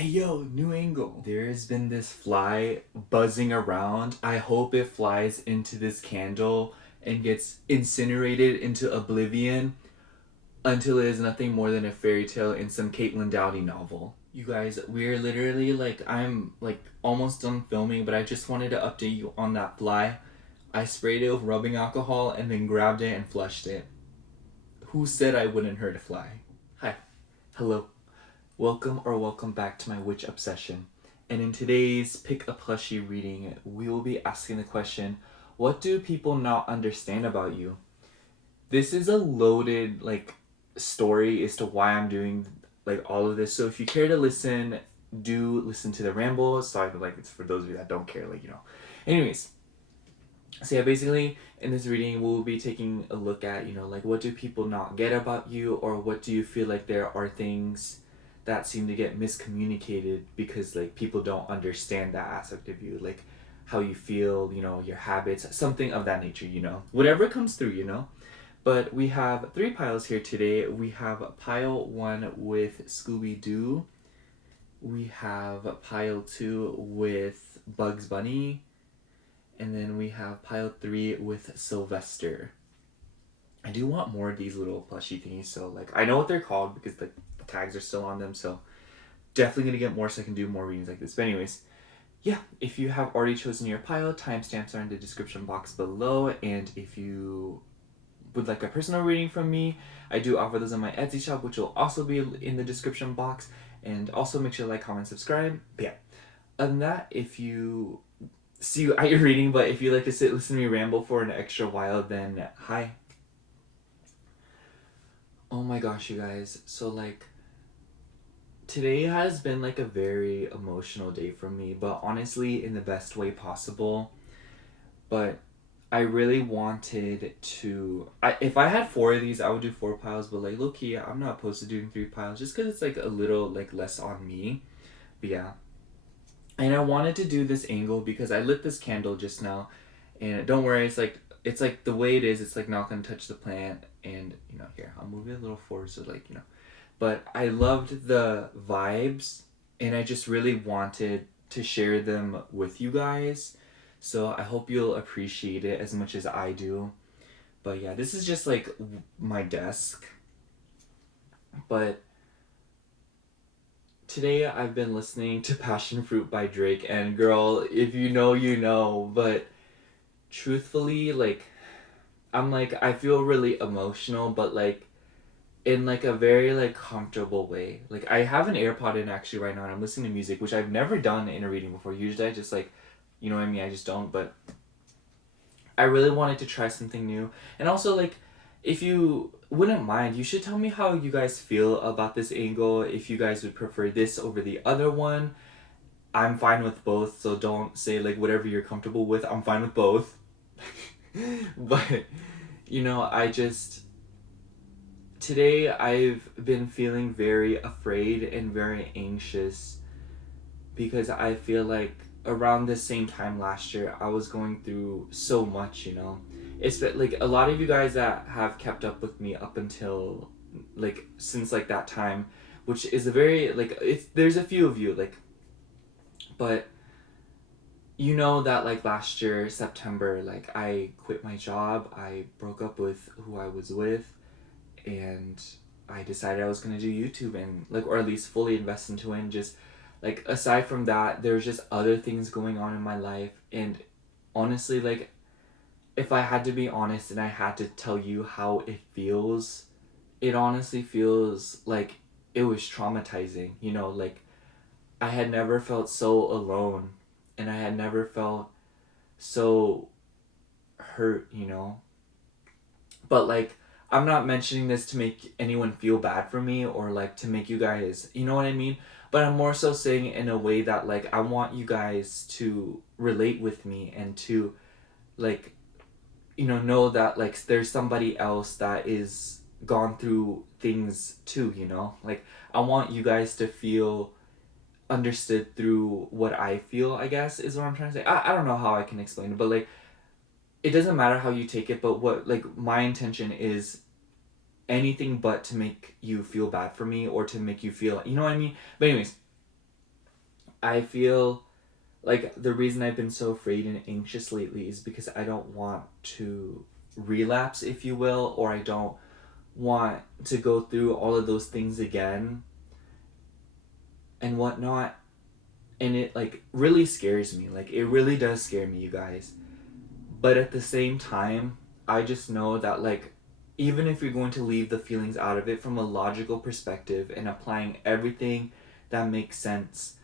Hey yo, new angle. There's been this fly buzzing around. I hope it flies into this candle and gets incinerated into oblivion until it is nothing more than a fairy tale in some Caitlin Dowdy novel. You guys, we're literally I'm almost done filming, but I just wanted to update you on that fly. I sprayed it with rubbing alcohol and then grabbed it and flushed it. Who said I wouldn't hurt a fly? Hi. Hello. Welcome back to my witch obsession. And in today's Pick a Plushie reading, we will be asking the question, what do people not understand about you? This is a loaded story as to why I'm doing all of this. So if you care to listen, do listen to the ramble. Sorry, but it's for those of you that don't care, Anyways, so yeah, basically in this reading we'll be taking a look at, what do people not get about you, or what do you feel like there are things that seem to get miscommunicated because people don't understand that aspect of you, how you feel, your habits, something of that nature, whatever comes through. But we have 3 piles here today. We have pile 1 with Scooby-Doo. We have pile 2 with Bugs Bunny. And then we have pile 3 with Sylvester. I do want more of these little plushie thingies, so I know what they're called because the tags are still on them, so definitely gonna get more so I can do more readings like this. But anyways, yeah, if you have already chosen your pile, timestamps are in the description box below, and if you would like a personal reading from me, I do offer those on my Etsy shop, which will also be in the description box. And also make sure to like, comment, subscribe. But yeah, other than that, if you see you at your reading, but if you like to listen to me ramble for an extra while, then hi. Oh my gosh, you guys. So today has been a very emotional day for me, but honestly in the best way possible. But I really wanted to, if I had 4 of these, I would do 4 piles, but low-key, I'm not opposed to doing 3 piles just because it's a little less on me. But yeah. And I wanted to do this angle because I lit this candle just now, and don't worry, it's the way it is, it's not gonna touch the plant. And here, I'll move it a little forward so but I loved the vibes, and I just really wanted to share them with you guys. So I hope you'll appreciate it as much as I do. But yeah, this is just my desk. But today I've been listening to Passion Fruit by Drake, and girl, if you know, you know. But truthfully, I feel really emotional, but in a very comfortable way. I have an AirPod in actually right now, and I'm listening to music, which I've never done in a reading before. Usually I just you know what I mean, I just don't. But I really wanted to try something new. And also if you wouldn't mind, you should tell me how you guys feel about this angle, if you guys would prefer this over the other one. I'm fine with both, so don't say whatever you're comfortable with. I'm fine with both. But I just, today I've been feeling very afraid and very anxious because I feel around the same time last year I was going through so much. It's a lot of you guys that have kept up with me up until since that time, which is a very it's, there's a few of you but that last year September, I quit my job, I broke up with who I was with, and I decided I was going to do YouTube and or at least fully invest into it. And just aside from that, there's just other things going on in my life. And honestly, if I had to be honest and I had to tell you how it feels, it honestly feels it was traumatizing. I had never felt so alone, and I had never felt so hurt. But I'm not mentioning this to make anyone feel bad for me, or to make you guys, you know what I mean? But I'm more so saying it in a way that I want you guys to relate with me, and to know that there's somebody else that is gone through things too. I want you guys to feel understood through what I feel, I guess, is what I'm trying to say. I don't know how I can explain it, but it doesn't matter how you take it, but what my intention is anything but to make you feel bad for me, or to make you feel, you know what I mean? But anyways, I feel like the reason I've been so afraid and anxious lately is because I don't want to relapse, if you will, or I don't want to go through all of those things again and whatnot. And it like really scares me. Like it really does scare me, you guys. But at the same time, I just know that like even if you're going to leave the feelings out of it from a logical perspective and applying everything that makes sense,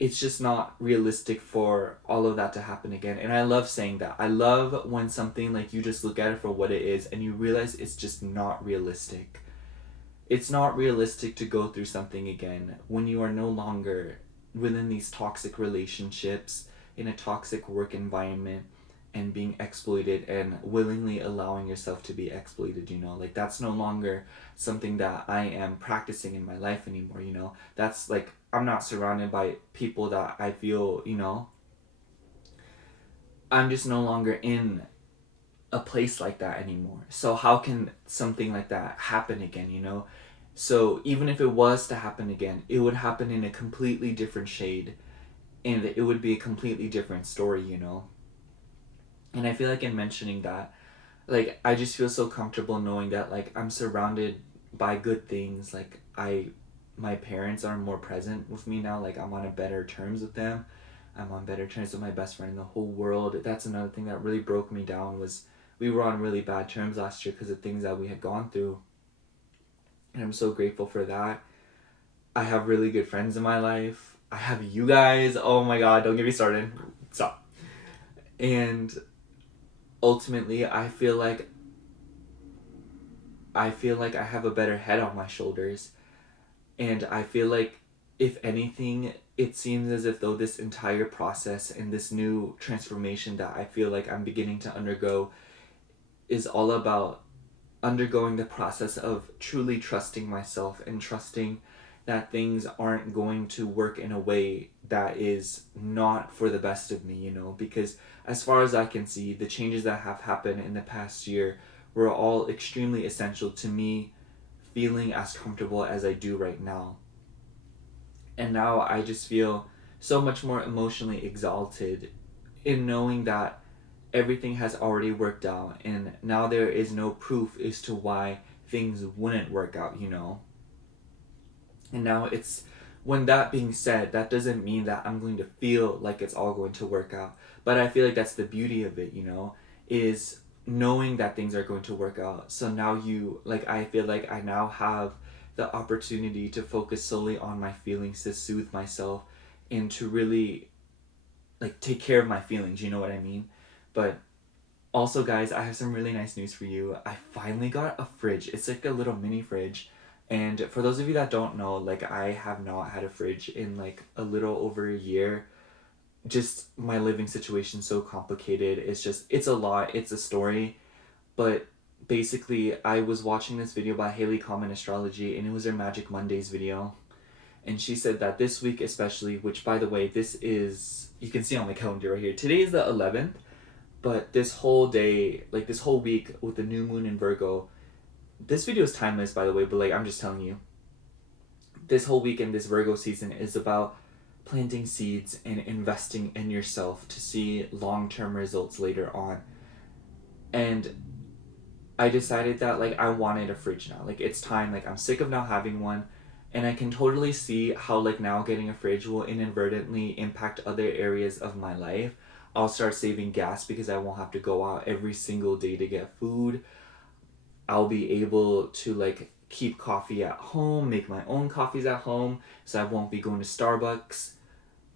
it's just not realistic for all of that to happen again. And I love saying that. I love when something like you just look at it for what it is and you realize it's just not realistic. It's not realistic to go through something again when you are no longer within these toxic relationships, in a toxic work environment, and being exploited and willingly allowing yourself to be exploited, you know? Like, that's no longer something that I am practicing in my life anymore, you know? That's like, I'm not surrounded by people that I feel, you know, I'm just no longer in a place like that anymore. So how can something like that happen again, you know? So even if it was to happen again, it would happen in a completely different shade and it would be a completely different story, you know? And I feel like in mentioning that, like I just feel so comfortable knowing that like I'm surrounded by good things. Like my parents are more present with me now. Like I'm on a better terms with them. I'm on better terms with my best friend in the whole world. That's another thing that really broke me down was we were on really bad terms last year because of things that we had gone through. And I'm so grateful for that. I have really good friends in my life. I have you guys. Oh my god, don't get me started. Stop. And ultimately, I feel like I have a better head on my shoulders. And I feel like if anything, it seems as if though this entire process and this new transformation that I feel like I'm beginning to undergo is all about undergoing the process of truly trusting myself and trusting that things aren't going to work in a way that is not for the best of me, you know, because as far as I can see, the changes that have happened in the past year were all extremely essential to me feeling as comfortable as I do right now. And now I just feel so much more emotionally exalted in knowing that everything has already worked out and now there is no proof as to why things wouldn't work out, you know. And now it's when that being said, that doesn't mean that I'm going to feel like it's all going to work out. But I feel like that's the beauty of it, you know, is knowing that things are going to work out. So now I feel like I now have the opportunity to focus solely on my feelings, to soothe myself, and to really like take care of my feelings, you know what I mean? But also, guys, I have some really nice news for you. I finally got a fridge. It's like a little mini fridge. And for those of you that don't know, like I have not had a fridge in like a little over a year. Just my living situation's so complicated. It's a lot. It's a story. But basically, I was watching this video by Haley Common Astrology, and it was her Magic Mondays video. And she said that this week especially, which by the way, this is, you can see on my calendar right here. Today is the 11th. But this whole day, like this whole week with the new moon in Virgo, this video is timeless, by the way, but like I'm just telling you, this whole week in this Virgo season is about planting seeds and investing in yourself to see long-term results later on. And I decided that like I wanted a fridge now. Like it's time, like I'm sick of now having one. And I can totally see how like now getting a fridge will inadvertently impact other areas of my life. I'll start saving gas because I won't have to go out every single day to get food. I'll be able to like keep coffee at home, make my own coffees at home, so I won't be going to Starbucks,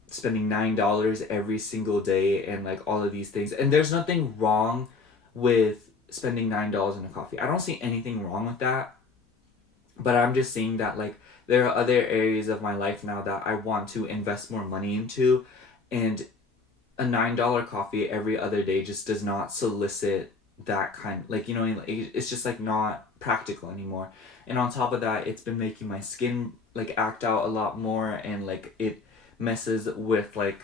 spending $9 every single day and like all of these things. And there's nothing wrong with spending $9 on a coffee. I don't see anything wrong with that. But I'm just saying that like there are other areas of my life now that I want to invest more money into, and a $9 coffee every other day just does not solicit that kind, like, you know, it's just like not practical anymore. And on top of that, it's been making my skin like act out a lot more, and like it messes with like,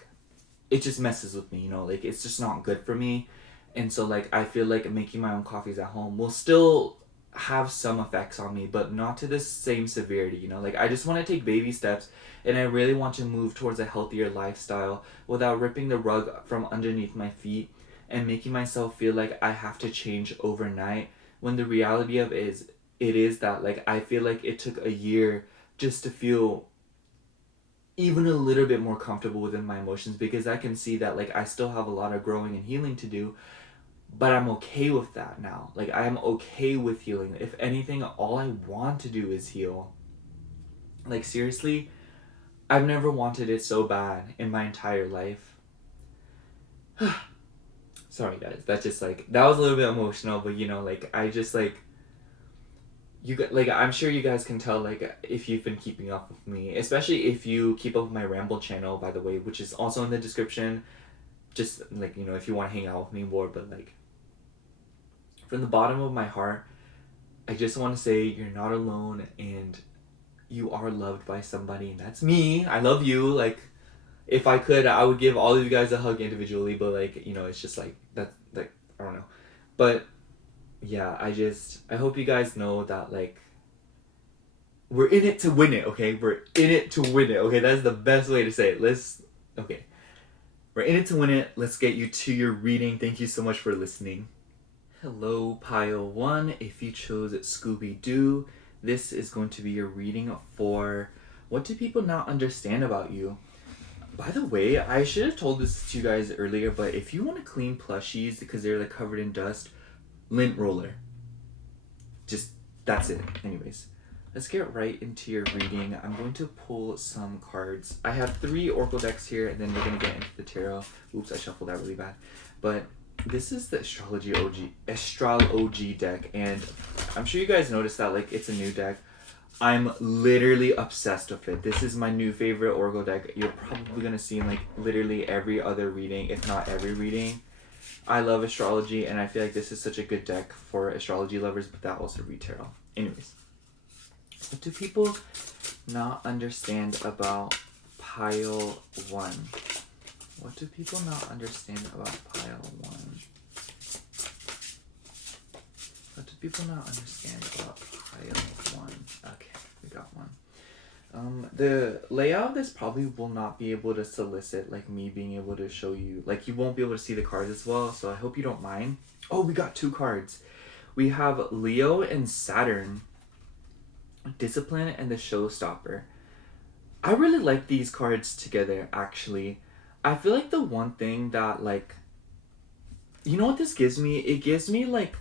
it just messes with me, you know, like it's just not good for me. And so like I feel like making my own coffees at home will still have some effects on me, but not to the same severity, you know? Like, I just want to take baby steps, and I really want to move towards a healthier lifestyle without ripping the rug from underneath my feet and making myself feel like I have to change overnight, when the reality of it is that, like, I feel like it took a year just to feel even a little bit more comfortable within my emotions, because I can see that, like, I still have a lot of growing and healing to do, but I'm okay with that now. Like, I am okay with healing. If anything, all I want to do is heal. Like, seriously, I've never wanted it so bad in my entire life. Sorry, guys. That's just, like, that was a little bit emotional, but, you know, like, I just, like, like, I'm sure you guys can tell, like, if you've been keeping up with me, especially if you keep up with my ramble channel, by the way, which is also in the description. Just, like, you know, if you want to hang out with me more, but, like, from the bottom of my heart, I just want to say you're not alone, and you are loved by somebody, and that's me. I love you. Like, if I could, I would give all of you guys a hug individually, but, like, you know, it's just like that. Like, I don't know, but yeah, I hope you guys know that, like, we're in it to win it. Okay, we're in it to win it. Okay, that's the best way to say it. Okay, we're in it to win it. Let's get you to your reading. Thank you so much for listening. Hello, Pile 1. If you chose Scooby-Doo, this is going to be your reading for What Do People Not Understand About You? By the way, I should have told this to you guys earlier, but if you want to clean plushies because they're, like, covered in dust, lint roller. Just, that's it. Anyways, let's get right into your reading. I'm going to pull some cards. I have 3 Oracle decks here, and then we're going to get into the tarot. Oops, I shuffled that really bad. But this is the Astrol-OG deck, and I'm sure you guys noticed that, like, it's a new deck. I'm literally obsessed with it. This is my new favorite Oracle deck. You're probably gonna see in, like, literally every other reading, if not every reading. I love astrology, and I feel like this is such a good deck for astrology lovers, but that also read tarot. Anyways, what do people not understand about Pile 1? What do people not understand about Pile 1? What do people not understand about Pile 1? Okay, we got one. The layout of this probably will not be able to solicit, like, me being able to show you. Like, you won't be able to see the cards as well, so I hope you don't mind. Oh, we got 2 cards. We have Leo and Saturn, Discipline and the Showstopper. I really like these cards together, actually. I feel like the one thing that, like, you know what this gives me? It gives me, like,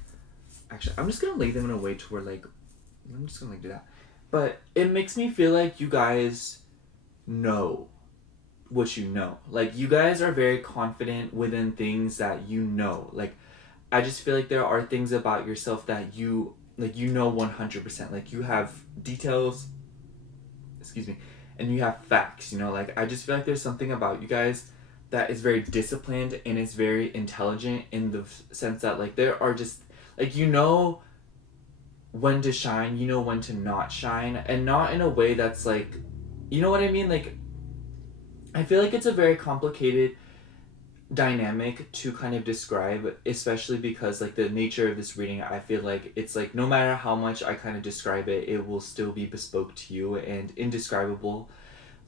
actually, I'm just gonna lay them in a way to where, like, I'm just gonna, like, do that. But it makes me feel like you guys know what you know. Like, you guys are very confident within things that you know. Like, I just feel like there are things about yourself that you, like, you know 100%. Like, you have details, excuse me, and you have facts, you know? Like, I just feel like there's something about you guys that is very disciplined and is very intelligent in the sense that, like, there are just, like, you know when to shine, you know when to not shine, and not in a way that's, like, you know what I mean? Like, I feel like it's a very complicated dynamic to kind of describe, especially because, like, the nature of this reading, I feel like it's, like, no matter how much I kind of describe it, it will still be bespoke to you and indescribable.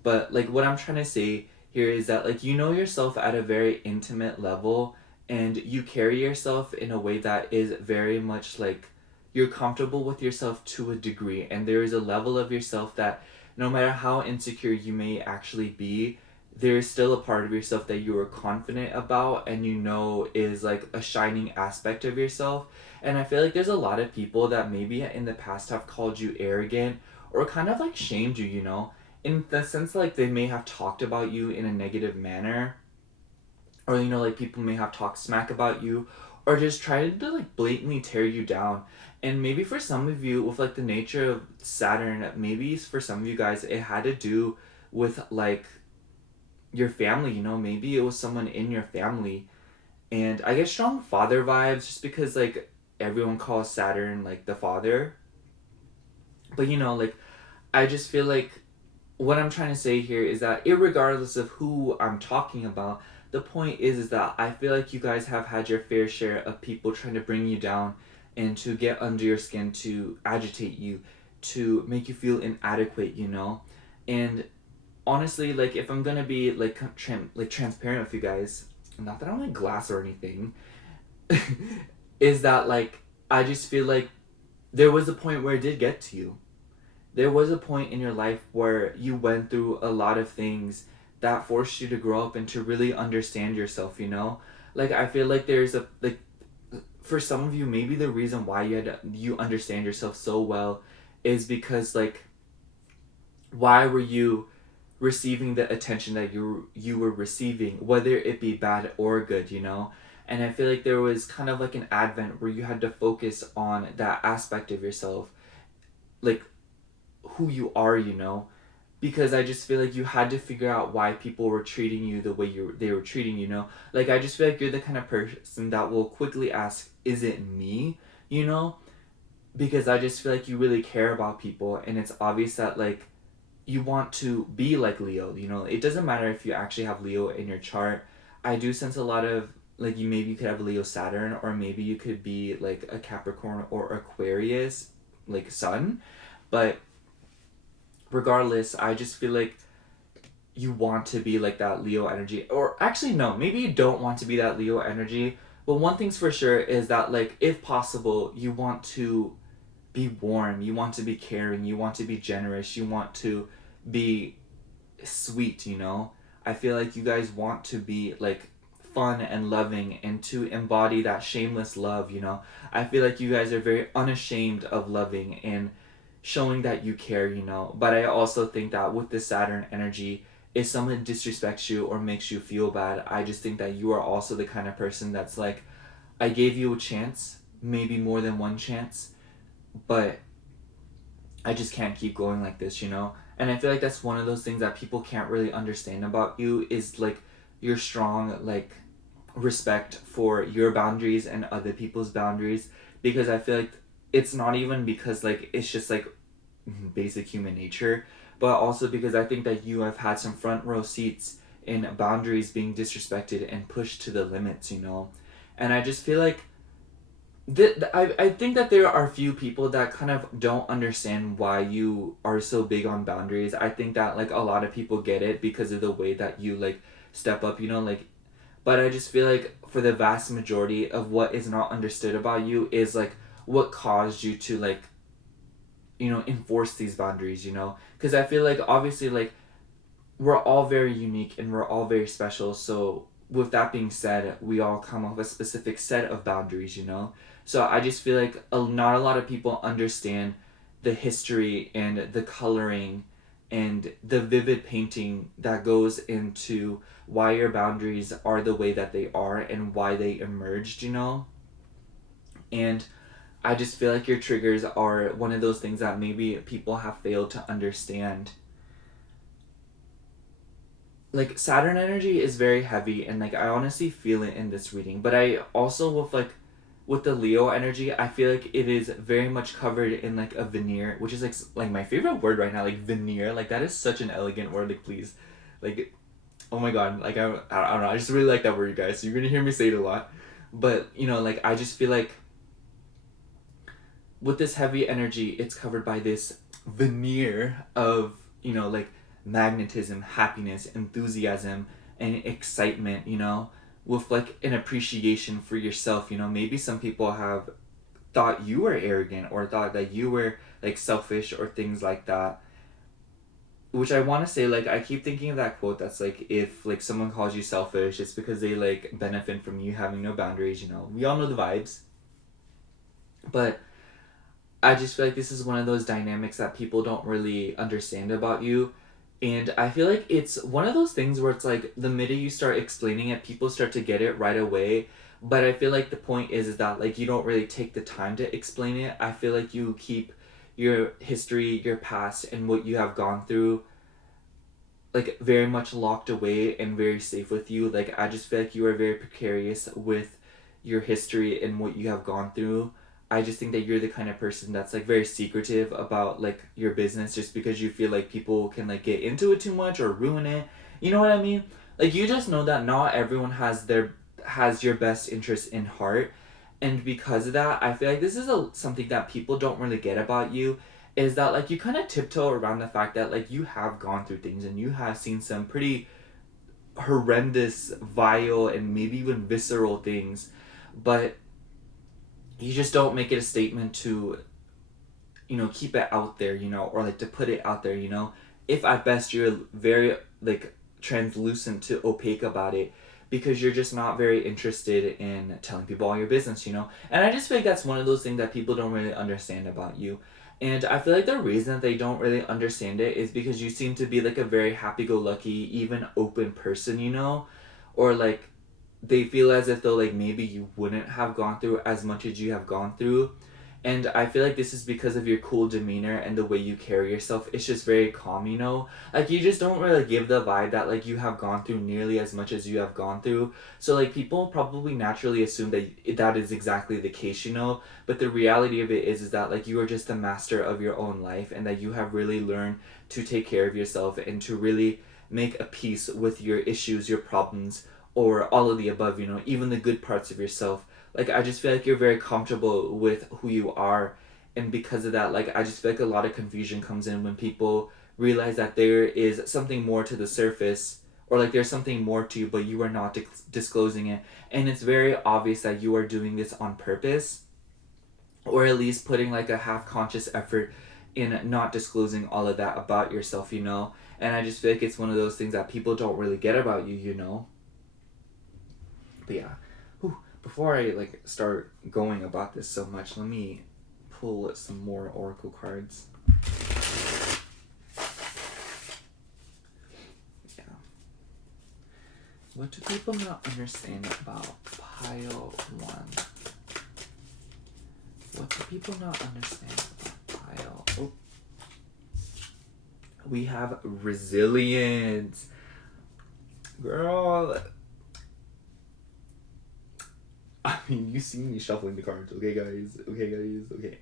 But, like, what I'm trying to say here is that, like, you know yourself at a very intimate level, and you carry yourself in a way that is very much, like, you're comfortable with yourself to a degree, and there is a level of yourself that no matter how insecure you may actually be, there is still a part of yourself that you are confident about and you know is, like, a shining aspect of yourself. And I feel like there's a lot of people that maybe in the past have called you arrogant or kind of, like, shamed you, you know, in the sense, like, they may have talked about you in a negative manner, or, you know, like, people may have talked smack about you, or just tried to, like, blatantly tear you down. And maybe for some of you, with, like, the nature of Saturn, maybe for some of you guys it had to do with, like, your family, you know, maybe it was someone in your family. And I get strong father vibes just because, like, everyone calls Saturn, like, the father. But, you know, like, I just feel like what I'm trying to say here is that irregardless of who I'm talking about, the point is that I feel like you guys have had your fair share of people trying to bring you down and to get under your skin, to agitate you, to make you feel inadequate, And honestly, like if I'm gonna be like transparent with you guys, not that I'm like glass or anything, is that like I just feel like there was a point where it did get to you. There was a point in your life where you went through a lot of things that forced you to grow up and to really understand yourself. Like I feel like there's a like for some of you, maybe the reason why you understand yourself so well is because like why were you receiving the attention that you were receiving, whether it be bad or good. And I feel like there was kind of like an advent where you had to focus on that aspect of yourself, like who you are. Because I just feel like you had to figure out why people were treating you the way they were treating. Like I just feel like you're the kind of person that will quickly ask, is it me? you know because I just feel like you really care about people, and it's obvious that like you want to be like Leo. It doesn't matter if you actually have Leo in your chart. I do sense a lot of like you could have Leo Saturn, or maybe you could be like a Capricorn or Aquarius like sun. But regardless, I just feel like you want to be like that Leo energy. Or actually no, maybe you don't want to be that Leo energy. But one thing's for sure is that like if possible, you want to be warm, you want to be caring, you want to be generous, you want to be sweet. I feel like you guys want to be like fun and loving and to embody that shameless love. I feel like you guys are very unashamed of loving and showing that you care. But I also think that with the Saturn energy, if someone disrespects you or makes you feel bad, I just think that you are also the kind of person that's like, I gave you a chance, maybe more than one chance, but I just can't keep going like this. And I feel like that's one of those things that people can't really understand about you is like your strong like respect for your boundaries and other people's boundaries, because I feel like it's not even because like it's just like basic human nature, but also because I think that you have had some front row seats in boundaries being disrespected and pushed to the limits. And I just feel like I think that there are a few people that kind of don't understand why you are so big on boundaries. I think that like a lot of people get it because of the way that you like step up, like, but I just feel like for the vast majority of what is not understood about you is like what caused you to like enforce these boundaries. Because I feel like obviously like we're all very unique and we're all very special. So with that being said, we all come with a specific set of boundaries. So I just feel like not a lot of people understand the history and the coloring and the vivid painting that goes into why your boundaries are the way that they are and why they emerged. And I just feel like your triggers are one of those things that maybe people have failed to understand. Like Saturn energy is very heavy, and like I honestly feel it in this reading, but I also with the Leo energy, I feel like it is very much covered in like a veneer, which is like my favorite word right now, like veneer. Like that is such an elegant word. Like please, like oh my god, like I don't know, I just really like that word, you guys. So you're gonna hear me say it a lot, but like I just feel like with this heavy energy, it's covered by this veneer of like magnetism, happiness, enthusiasm, and excitement. With like an appreciation for yourself. Maybe some people have thought you were arrogant or thought that you were like selfish or things like that. Which I want to say, like, I keep thinking of that quote that's like, if like someone calls you selfish, it's because they like benefit from you having no boundaries. We all know the vibes. But I just feel like this is one of those dynamics that people don't really understand about you. And I feel like it's one of those things where it's like the minute you start explaining it, people start to get it right away. But I feel like the point is that like you don't really take the time to explain it. I feel like you keep your history, your past, and what you have gone through like very much locked away and very safe with you. Like I just feel like you are very precarious with your history and what you have gone through. I just think that you're the kind of person that's like very secretive about like your business, just because you feel like people can like get into it too much or ruin it. You know what I mean? Like you just know that not everyone has your best interest in heart, And because of that, I feel like this is something that people don't really get about you, is that like you kind of tiptoe around the fact that like you have gone through things and you have seen some pretty horrendous, vile, and maybe even visceral things, but you just don't make it a statement to, keep it out there, or like to put it out there, if at best you're very like translucent to opaque about it, because you're just not very interested in telling people all your business, and I just feel like that's one of those things that people don't really understand about you. And I feel like the reason that they don't really understand it is because you seem to be like a very happy-go-lucky, even open person, or like they feel as if though like maybe you wouldn't have gone through as much as you have gone through. And I feel like this is because of your cool demeanor and the way you carry yourself. It's just very calm, Like, you just don't really give the vibe that, like, you have gone through nearly as much as you have gone through. So, like, people probably naturally assume that that is exactly the case, But the reality of it is that, like, you are just the master of your own life, and that you have really learned to take care of yourself and to really make a peace with your issues, your problems, or all of the above, even the good parts of yourself. Like, I just feel like you're very comfortable with who you are, and because of that, like, I just feel like a lot of confusion comes in when people realize that there is something more to the surface, or like there's something more to you, but you are not disclosing it. And it's very obvious that you are doing this on purpose, or at least putting like a half-conscious effort in not disclosing all of that about yourself, And I just feel like it's one of those things that people don't really get about you. But yeah. Before I like start going about this so much, let me pull some more Oracle cards. Yeah. What do people not understand about pile 1? What do people not understand about pile? Oh. We have resilience. Girl. I mean, you see me shuffling the cards, okay, guys? Okay.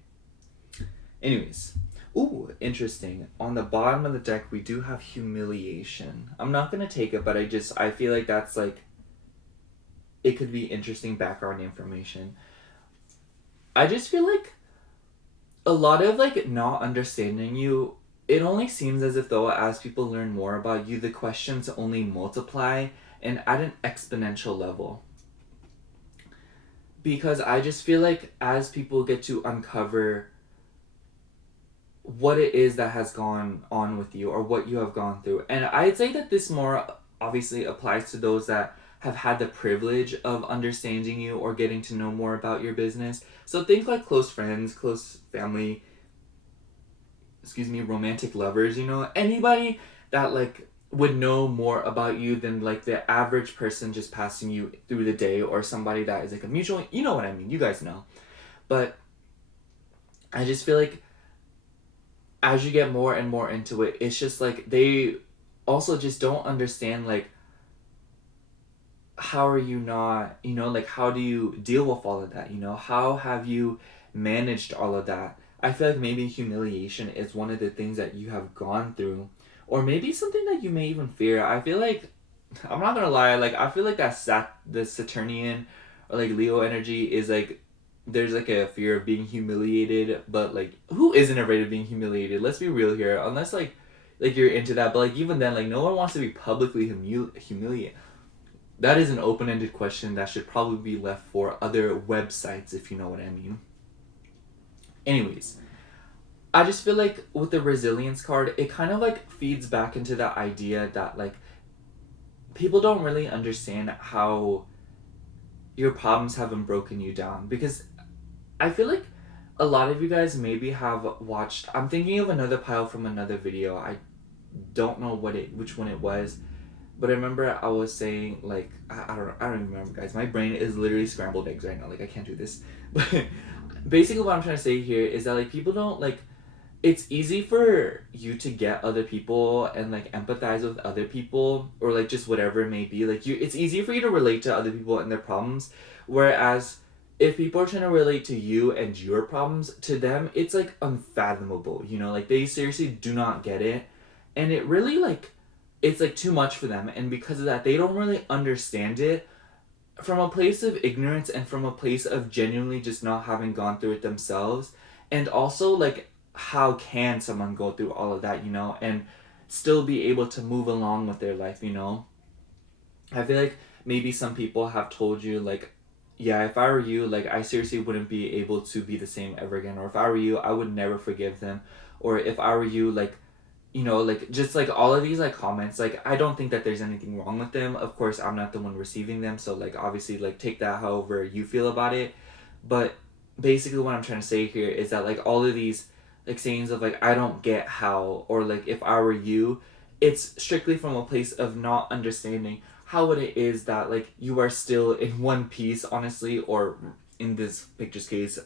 Anyways. Ooh, interesting. On the bottom of the deck, we do have humiliation. I'm not going to take it, but I feel like that's, like, it could be interesting background information. I just feel like a lot of, like, not understanding you, it only seems as if, though, as people learn more about you, the questions only multiply and at an exponential level. Because I just feel like as people get to uncover what it is that has gone on with you or what you have gone through, and I'd say that this more obviously applies to those that have had the privilege of understanding you or getting to know more about your business. So think like close friends, close family, romantic lovers, anybody that like would know more about you than like the average person just passing you through the day, or somebody that is like a mutual, you know what I mean, you guys know. But I just feel like as you get more and more into it, it's just like they also just don't understand like how are you not, like how do you deal with all of that, how have you managed all of that. I feel like maybe humiliation is one of the things that you have gone through, or maybe something that you may even fear. I feel like, I'm not gonna lie, like I feel like the Saturnian or like Leo energy is like, there's like a fear of being humiliated, but like who isn't afraid of being humiliated? Let's be real here. Unless like you're into that, but like even then, like no one wants to be publicly humiliated. That is an open-ended question that should probably be left for other websites, if you know what I mean. Anyways, I just feel like with the resilience card, it kind of like feeds back into the idea that like people don't really understand how your problems haven't broken you down. Because I feel like a lot of you guys maybe have watched, I'm thinking of another pile from another video. I don't know which one it was, but I remember I was saying like I don't even remember, guys. My brain is literally scrambled eggs right now. Like I can't do this. But basically what I'm trying to say here is that like people don't like, it's easy for you to get other people and like empathize with other people, or like just whatever it may be. Like it's easy for you to relate to other people and their problems, whereas if people are trying to relate to you and your problems, to them it's like unfathomable, like they seriously do not get it, and it really like, it's like too much for them, and because of that they don't really understand it from a place of ignorance and from a place of genuinely just not having gone through it themselves. And also, like, how can someone go through all of that, and still be able to move along with their life. I feel like maybe some people have told you, like, yeah, if I were you, like, I seriously wouldn't be able to be the same ever again. Or if I were you, I would never forgive them. Or if I were you, like, like, just, like, all of these, like, comments, like, I don't think that there's anything wrong with them. Of course, I'm not the one receiving them, so, like, obviously, like, take that however you feel about it. But basically what I'm trying to say here is that, like, all of these, like, sayings of, like, I don't get how, or, like, if I were you, it's strictly from a place of not understanding how it is that, like, you are still in one piece, honestly, or in this picture's case,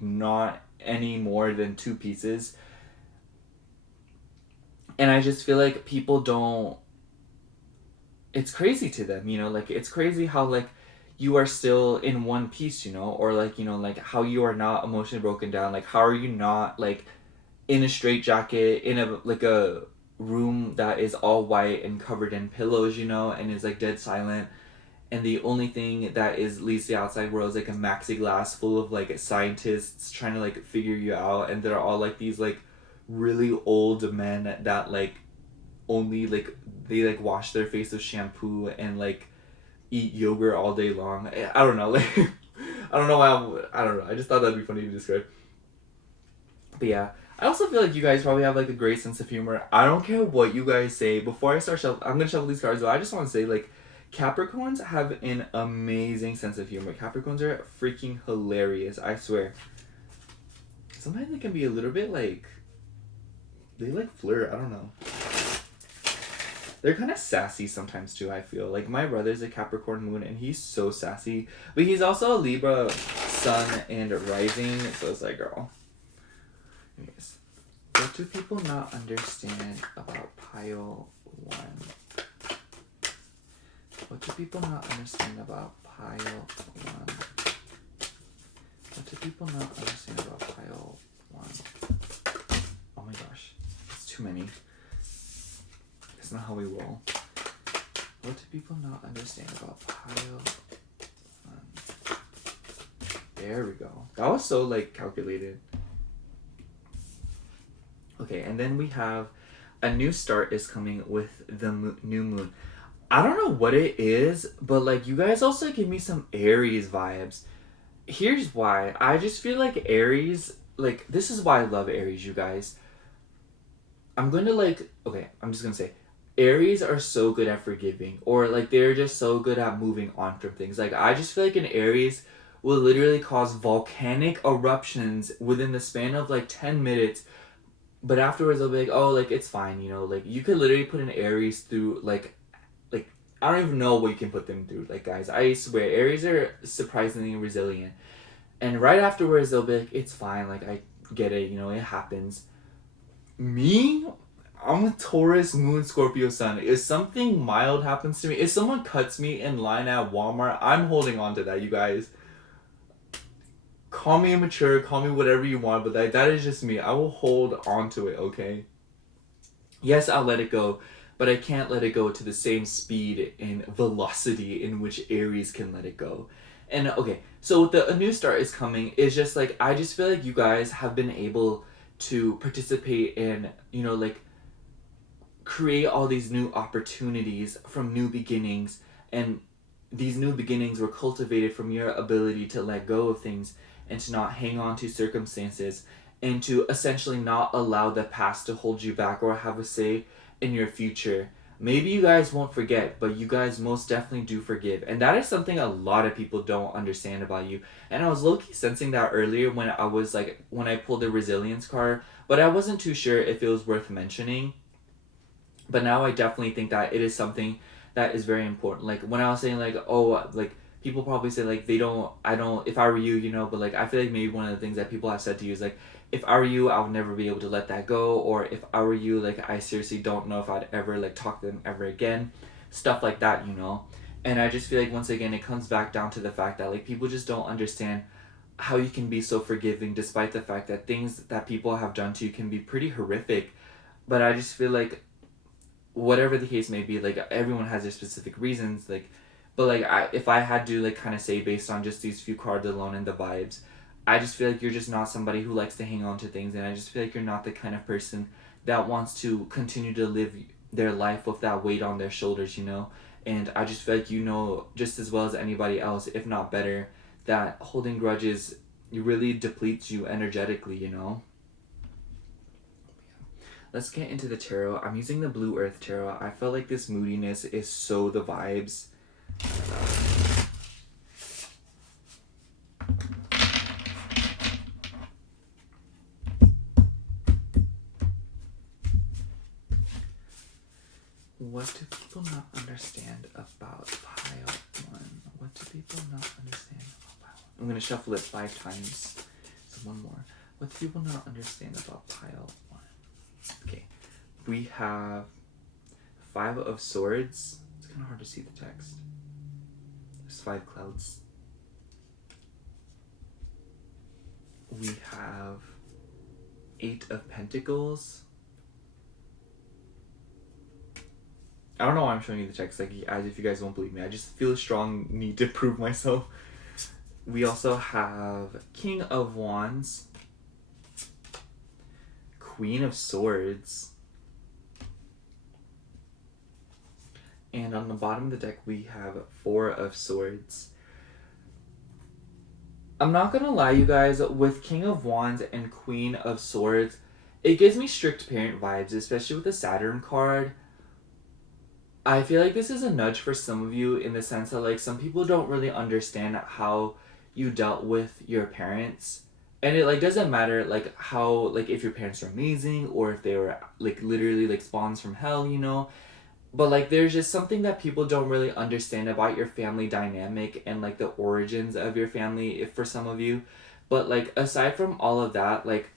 not any more than two pieces. And I just feel like people don't, it's crazy to them, like, it's crazy how, like, you are still in one piece, or, like, like, how you are not emotionally broken down. Like, how are you not, like, in a straitjacket in a, like, a room that is all white and covered in pillows, and is, like, dead silent, and the only thing that is leaves the outside world is, like, a maxi glass full of, like, scientists trying to, like, figure you out, and they're all, like, these, like, really old men that, like, only, like, they, like, wash their face with shampoo and, like, eat yogurt all day long. I don't know, like, I don't know why I don't know, I just thought that'd be funny to describe. But yeah, I also feel like you guys probably have, like, a great sense of humor. I don't care what you guys say. Before I start I'm gonna shuffle these cards, though. I just want to say, like, Capricorns have an amazing sense of humor. Capricorns are freaking hilarious, I swear. Sometimes they can be a little bit, like, they, like, flirt, I don't know. They're kind of sassy sometimes, too, I feel. Like, my brother's a Capricorn moon, and he's so sassy. But he's also a Libra sun and rising, so it's like, girl. Anyways, what do people not understand about pile 1? What do people not understand about pile 1? What do people not understand about pile 1? Oh my gosh, it's too many. That's not how we roll. What do people not understand about pile 1? There we go. That was so, like, calculated. Okay, and then we have a new start is coming with the new moon. I don't know what it is, but, like, you guys also give me some Aries vibes. Here's why. I just feel like Aries, like, this is why I love Aries, you guys. I'm going to, like, okay, I'm just going to say, Aries are so good at forgiving, or, like, they're just so good at moving on from things. Like, I just feel like an Aries will literally cause volcanic eruptions within the span of, like, 10 minutes. But afterwards, they'll be like, oh, like, it's fine, like, you could literally put an Aries through, like, I don't even know what you can put them through. Like, guys, I swear, Aries are surprisingly resilient. And right afterwards, they'll be like, it's fine, like, I get it, it happens. Me, I'm a Taurus, Moon, Scorpio, Sun. If something mild happens to me, if someone cuts me in line at Walmart, I'm holding on to that, you guys. Call me immature, call me whatever you want, but that is just me. I will hold on to it, okay? Yes, I'll let it go, but I can't let it go to the same speed and velocity in which Aries can let it go. And okay, so a new start is coming. It's just like, I just feel like you guys have been able to participate in, like, create all these new opportunities from new beginnings, and these new beginnings were cultivated from your ability to let go of things and to not hang on to circumstances, and to essentially not allow the past to hold you back or have a say in your future. Maybe you guys won't forget, but you guys most definitely do forgive. And that is something a lot of people don't understand about you. And I was low-key sensing that earlier when I pulled the resilience card, but I wasn't too sure if it was worth mentioning. But now I definitely think that it is something that is very important. Like, when I was saying, like, oh, like, people probably say, like, I don't, if I were you, but, like, I feel like maybe one of the things that people have said to you is, like, if I were you, I would never be able to let that go, or if I were you, like, I seriously don't know if I'd ever, like, talk to them ever again, stuff like that, and I just feel like, once again, it comes back down to the fact that, like, people just don't understand how you can be so forgiving, despite the fact that things that people have done to you can be pretty horrific. But I just feel like, whatever the case may be, like, everyone has their specific reasons, like, But like if I had to like kind of say based on just these few cards alone and the vibes, I just feel like you're just not somebody who likes to hang on to things, and I just feel like you're not the kind of person that wants to continue to live their life with that weight on their shoulders, you know? And I just feel like you know just as well as anybody else, if not better, that holding grudges really depletes you energetically, you know? Let's get into the tarot. I'm using the Blue Earth Tarot. I felt like this moodiness is so the vibes. What do people not understand about pile 1? What do people not understand about pile 1? I'm going to shuffle it 5 times. So one more. What do people not understand about pile 1? Okay. We have 5 of Swords. It's kind of hard to see the text. There's 5 clouds. We have 8 of Pentacles. I don't know why I'm showing you the text, like, as if you guys won't believe me. I just feel a strong need to prove myself. We also have King of Wands, Queen of Swords, and on the bottom of the deck we have 4 of Swords. I'm not gonna lie, you guys, with King of Wands and Queen of Swords, it gives me strict parent vibes, especially with the Saturn card. I feel like this is a nudge for some of you in the sense that like some people don't really understand how you dealt with your parents. And it like doesn't matter like how like if your parents are amazing or if they were like literally like spawns from hell, you know. But like there's just something that people don't really understand about your family dynamic and like the origins of your family if for some of you. But like aside from all of that, like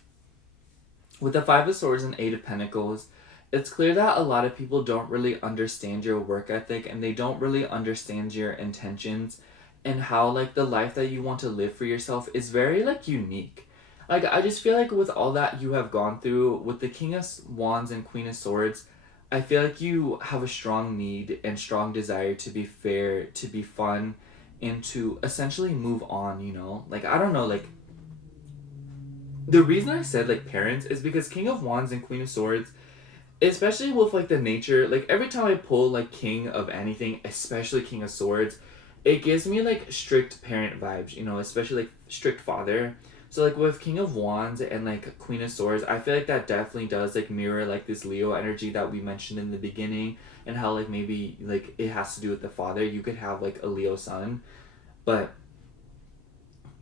with the 5 of Swords and 8 of Pentacles, it's clear that a lot of people don't really understand your work ethic and they don't really understand your intentions and how like the life that you want to live for yourself is very like unique. Like I just feel like with all that you have gone through with the King of Wands and Queen of Swords, I feel like you have a strong need and strong desire to be fair, to be fun, and to essentially move on, you know? Like I don't know, like the reason I said like parents is because King of Wands and Queen of Swords, especially with like the nature, like every time I pull like King of anything, especially King of Swords, it gives me like strict parent vibes, you know, especially like strict father. So like with King of Wands and like Queen of Swords, I feel like that definitely does like mirror like this Leo energy that we mentioned in the beginning, and how like maybe like it has to do with the father. You could have like a Leo son, but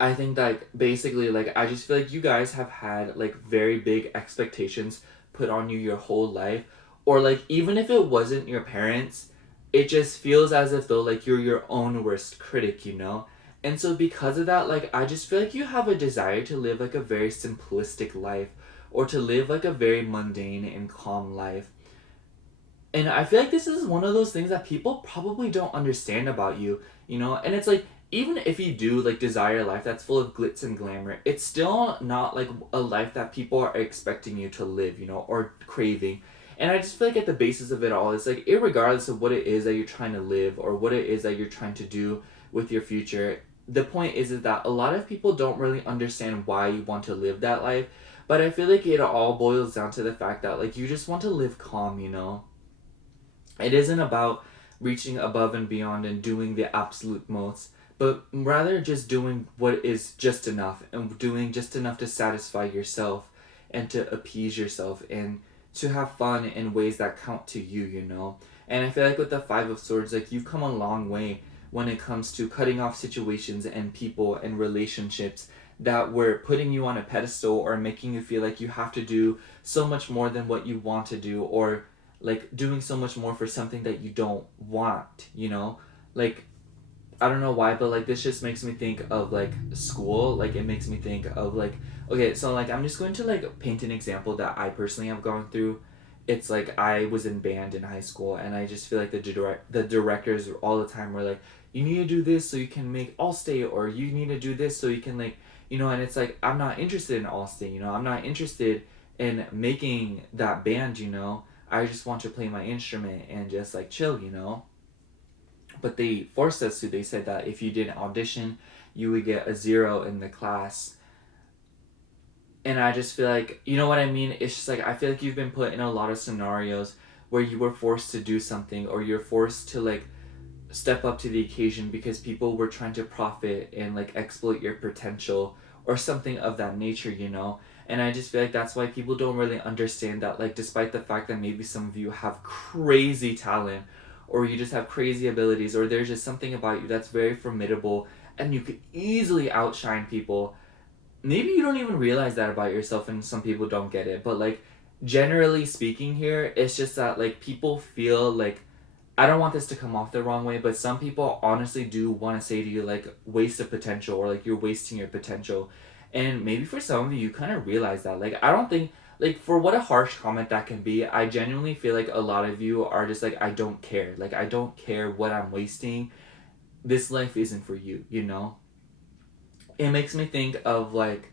I think that basically like I just feel like you guys have had like very big expectations put on you your whole life, or like even if it wasn't your parents, it just feels as if though like you're your own worst critic, you know? And so because of that, like I just feel like you have a desire to live like a very simplistic life, or to live like a very mundane and calm life. And I feel like this is one of those things that people probably don't understand about you, you know? And it's like, even if you do like desire a life that's full of glitz and glamour, it's still not like a life that people are expecting you to live, you know, or craving. And I just feel like at the basis of it all, it's like, irregardless of what it is that you're trying to live or what it is that you're trying to do with your future, the point is that a lot of people don't really understand why you want to live that life. But I feel like it all boils down to the fact that like you just want to live calm, you know? It isn't about reaching above and beyond and doing the absolute most, but rather just doing what is just enough and doing just enough to satisfy yourself and to appease yourself and to have fun in ways that count to you, you know? And I feel like with the 5 of Swords, like you've come a long way when it comes to cutting off situations and people and relationships that were putting you on a pedestal or making you feel like you have to do so much more than what you want to do, or like doing so much more for something that you don't want, you know? Like I don't know why, but like this just makes me think of like school. Like it makes me think of like, okay, so like I'm just going to like paint an example that I personally have gone through. It's like I was in band in high school, and I just feel like the directors all the time were like, you need to do this so you can make all state, or you need to do this so you can like, you know. And it's like I'm not interested in all state, you know. I'm not interested in making that band, you know. I just want to play my instrument and just like chill, you know. but they forced us to. They said that if you didn't audition, you would get a 0 in the class. And I just feel like, you know what I mean? It's just like, I feel like you've been put in a lot of scenarios where you were forced to do something, or you're forced to like step up to the occasion because people were trying to profit and like exploit your potential or something of that nature, you know? And I just feel like that's why people don't really understand that, like, despite the fact that maybe some of you have crazy talent, or you just have crazy abilities, or there's just something about you that's very formidable and you could easily outshine people. Maybe you don't even realize that about yourself, and some people don't get it, but like, generally speaking here, it's just that like people feel like, I don't want this to come off the wrong way, but some people honestly do want to say to you, like, waste of potential, or like you're wasting your potential. And maybe for some of you, you kind of realize that. Like, I don't think, like, for what a harsh comment that can be, I genuinely feel like a lot of you are just like, I don't care. Like, I don't care what I'm wasting. This life isn't for you, you know? It makes me think of like,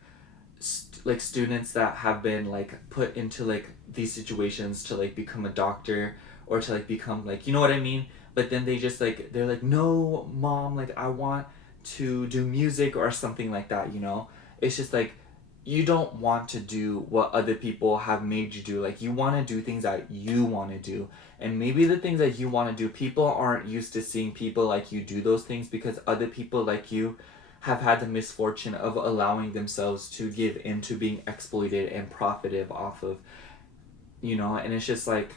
like students that have been like put into like these situations to like become a doctor, or to like become like, you know what I mean, but then they just like, they're like, no mom, like I want to do music or something like that, you know? It's just like, you don't want to do what other people have made you do. Like, you want to do things that you want to do, and maybe the things that you want to do, people aren't used to seeing people like you do those things, because other people like you have had the misfortune of allowing themselves to give into being exploited and profited off of, you know? And it's just like,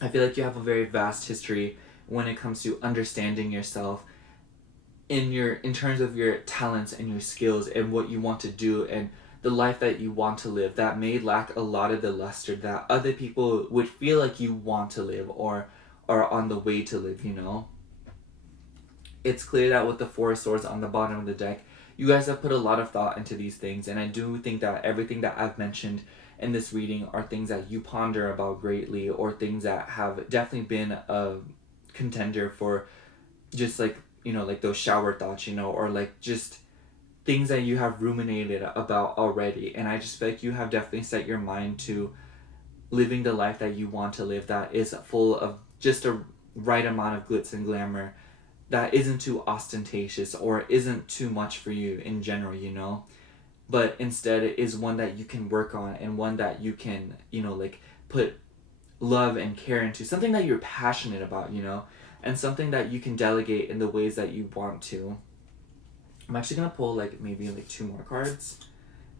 I feel like you have a very vast history when it comes to understanding yourself in terms of your talents and your skills and what you want to do, and the life that you want to live, that may lack a lot of the luster that other people would feel like you want to live, or are on the way to live, you know? It's clear that with the 4 swords on the bottom of the deck, you guys have put a lot of thought into these things, and I do think that everything that I've mentioned in this reading are things that you ponder about greatly, or things that have definitely been a contender for just like, you know, like those shower thoughts, you know, or like just things that you have ruminated about already. And I just feel like you have definitely set your mind to living the life that you want to live, that is full of just a right amount of glitz and glamour, that isn't too ostentatious or isn't too much for you in general, you know? But instead it is one that you can work on, and one that you can, you know, like put love and care into, something that you're passionate about, you know? And something that you can delegate in the ways that you want to. I'm actually gonna pull like maybe like 2 more cards.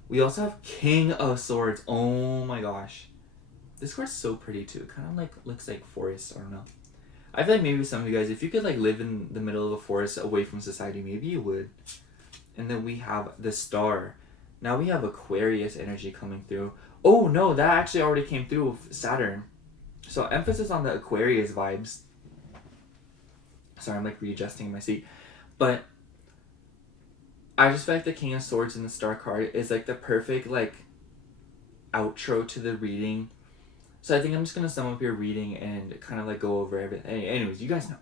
We also have King of Swords. Oh my gosh. This card's so pretty too. Kind of like looks like forest, I don't know. I feel like maybe some of you guys, if you could like live in the middle of a forest away from society, maybe you would. And then we have the Star. Now we have Aquarius energy coming through. Oh no, that actually already came through with Saturn. So emphasis on the Aquarius vibes. Sorry, I'm like readjusting my seat. But I just feel like the King of Swords and the Star card is like the perfect like outro to the reading. So I think I'm just gonna sum up your reading and kind of like go over everything. Anyways, you guys know.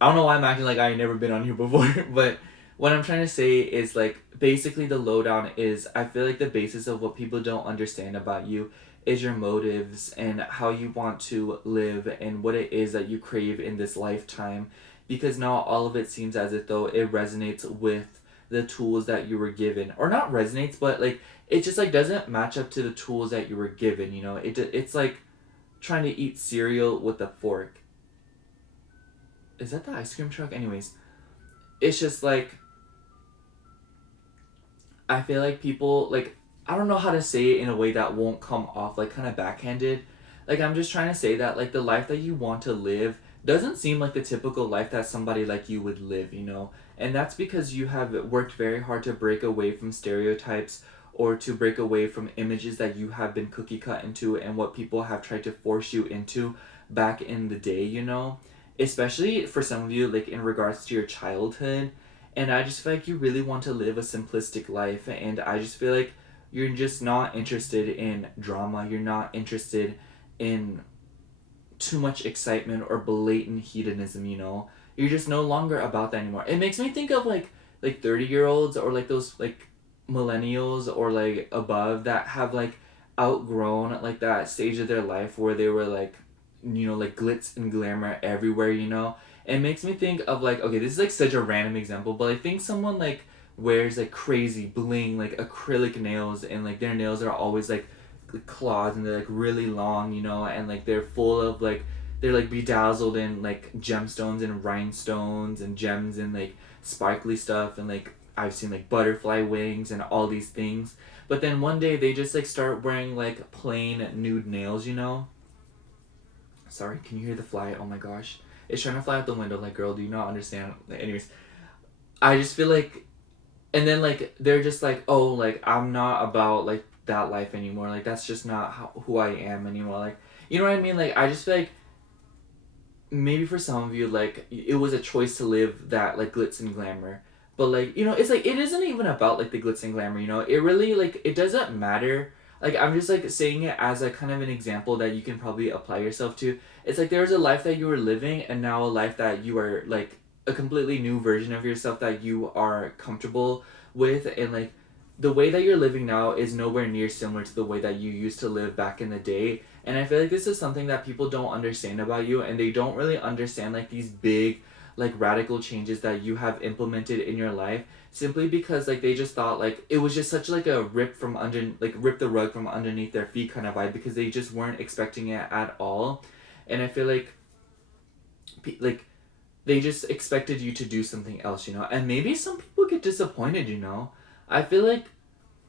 I don't know why I'm acting like I ain't never been on here before, but what I'm trying to say is like, basically the lowdown is, I feel like the basis of what people don't understand about you is your motives and how you want to live and what it is that you crave in this lifetime, because now all of it seems as if though it resonates with the tools that you were given, or not resonates, but like it just like doesn't match up to the tools that you were given, you know? It's like trying to eat cereal with a fork. Is that the ice cream truck? Anyways, it's just like, I feel like people like, I don't know how to say it in a way that won't come off like kind of backhanded. Like, I'm just trying to say that like the life that you want to live doesn't seem like the typical life that somebody like you would live, you know? And that's because you have worked very hard to break away from stereotypes, or to break away from images that you have been cookie cut into and what people have tried to force you into back in the day, you know? Especially for some of you, like in regards to your childhood. And I just feel like you really want to live a simplistic life, and I just feel like you're just not interested in drama, you're not interested in too much excitement or blatant hedonism, you know? You're just no longer about that anymore. It makes me think of like 30-year-olds, or like those like millennials or like above, that have like outgrown like that stage of their life where they were like, you know, like glitz and glamour everywhere, you know? It makes me think of like, okay, this is like such a random example, but I think someone like wears like crazy bling, like acrylic nails, and like their nails are always like claws and they're like really long, you know, and like they're full of like they're like bedazzled in like gemstones and rhinestones and gems and like sparkly stuff, and like I've seen like butterfly wings and all these things. But then one day they just like start wearing like plain nude nails, you know. Sorry, can you hear the fly? Oh my gosh. It's trying to fly out the window. Like, girl, do you not understand? Like, anyways, I just feel like, and then like they're just like, oh, like I'm not about like that life anymore. Like that's just not who I am anymore. Like, you know what I mean? Like I just feel like maybe for some of you, like it was a choice to live that like glitz and glamour. But like, you know, it's like it isn't even about like the glitz and glamour, you know. It really like it doesn't matter. Like I'm just like saying it as a kind of an example that you can probably apply yourself to. It's like there's a life that you were living and now a life that you are like a completely new version of yourself that you are comfortable with, and like the way that you're living now is nowhere near similar to the way that you used to live back in the day. And I feel like this is something that people don't understand about you, and they don't really understand like these big like radical changes that you have implemented in your life, simply because like they just thought like it was just such like a rip the rug from underneath their feet kind of vibe, because they just weren't expecting it at all. And I feel like like they just expected you to do something else, you know. And maybe some people get disappointed, you know. I feel like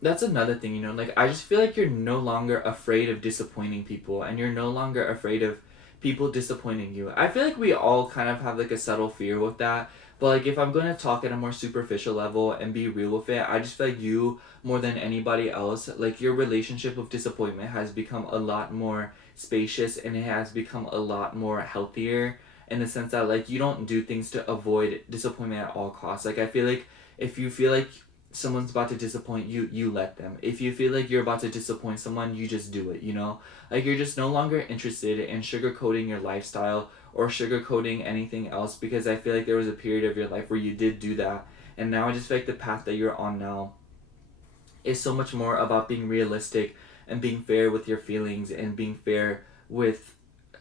that's another thing, you know. Like I just feel like you're no longer afraid of disappointing people, and you're no longer afraid of people disappointing you. I feel like we all kind of have like a subtle fear with that. But like if I'm going to talk at a more superficial level and be real with it, I just feel like you more than anybody else, like your relationship with disappointment has become a lot more spacious, and it has become a lot more healthier, in the sense that like you don't do things to avoid disappointment at all costs. Like I feel like if you feel like someone's about to disappoint you, you let them. If you feel like you're about to disappoint someone, you just do it, you know? Like you're just no longer interested in sugarcoating your lifestyle or sugarcoating anything else, because I feel like there was a period of your life where you did do that. And now I just feel like the path that you're on now is so much more about being realistic and being fair with your feelings and being fair with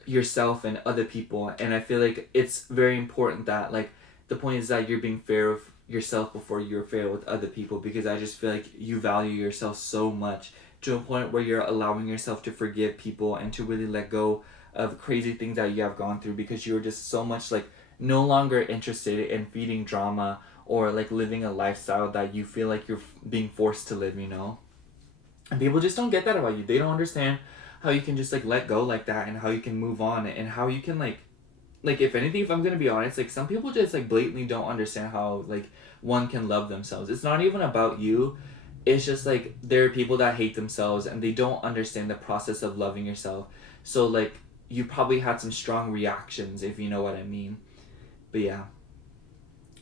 yourself and other people. And I feel like it's very important that like the point is that you're being fair with yourself before you're fair with other people, because I just feel like you value yourself so much to a point where you're allowing yourself to forgive people and to really let go of crazy things that you have gone through, because you're just so much like no longer interested in feeding drama or like living a lifestyle that you feel like you're being forced to live, you know. And people just don't get that about you. They don't understand how you can just like let go like that, and how you can move on, and how you can like if anything, if I'm gonna be honest, like some people just like blatantly don't understand how like one can love themselves. It's not even about you. It's just like there are people that hate themselves and they don't understand the process of loving yourself. So like you probably had some strong reactions, if you know what I mean. But yeah,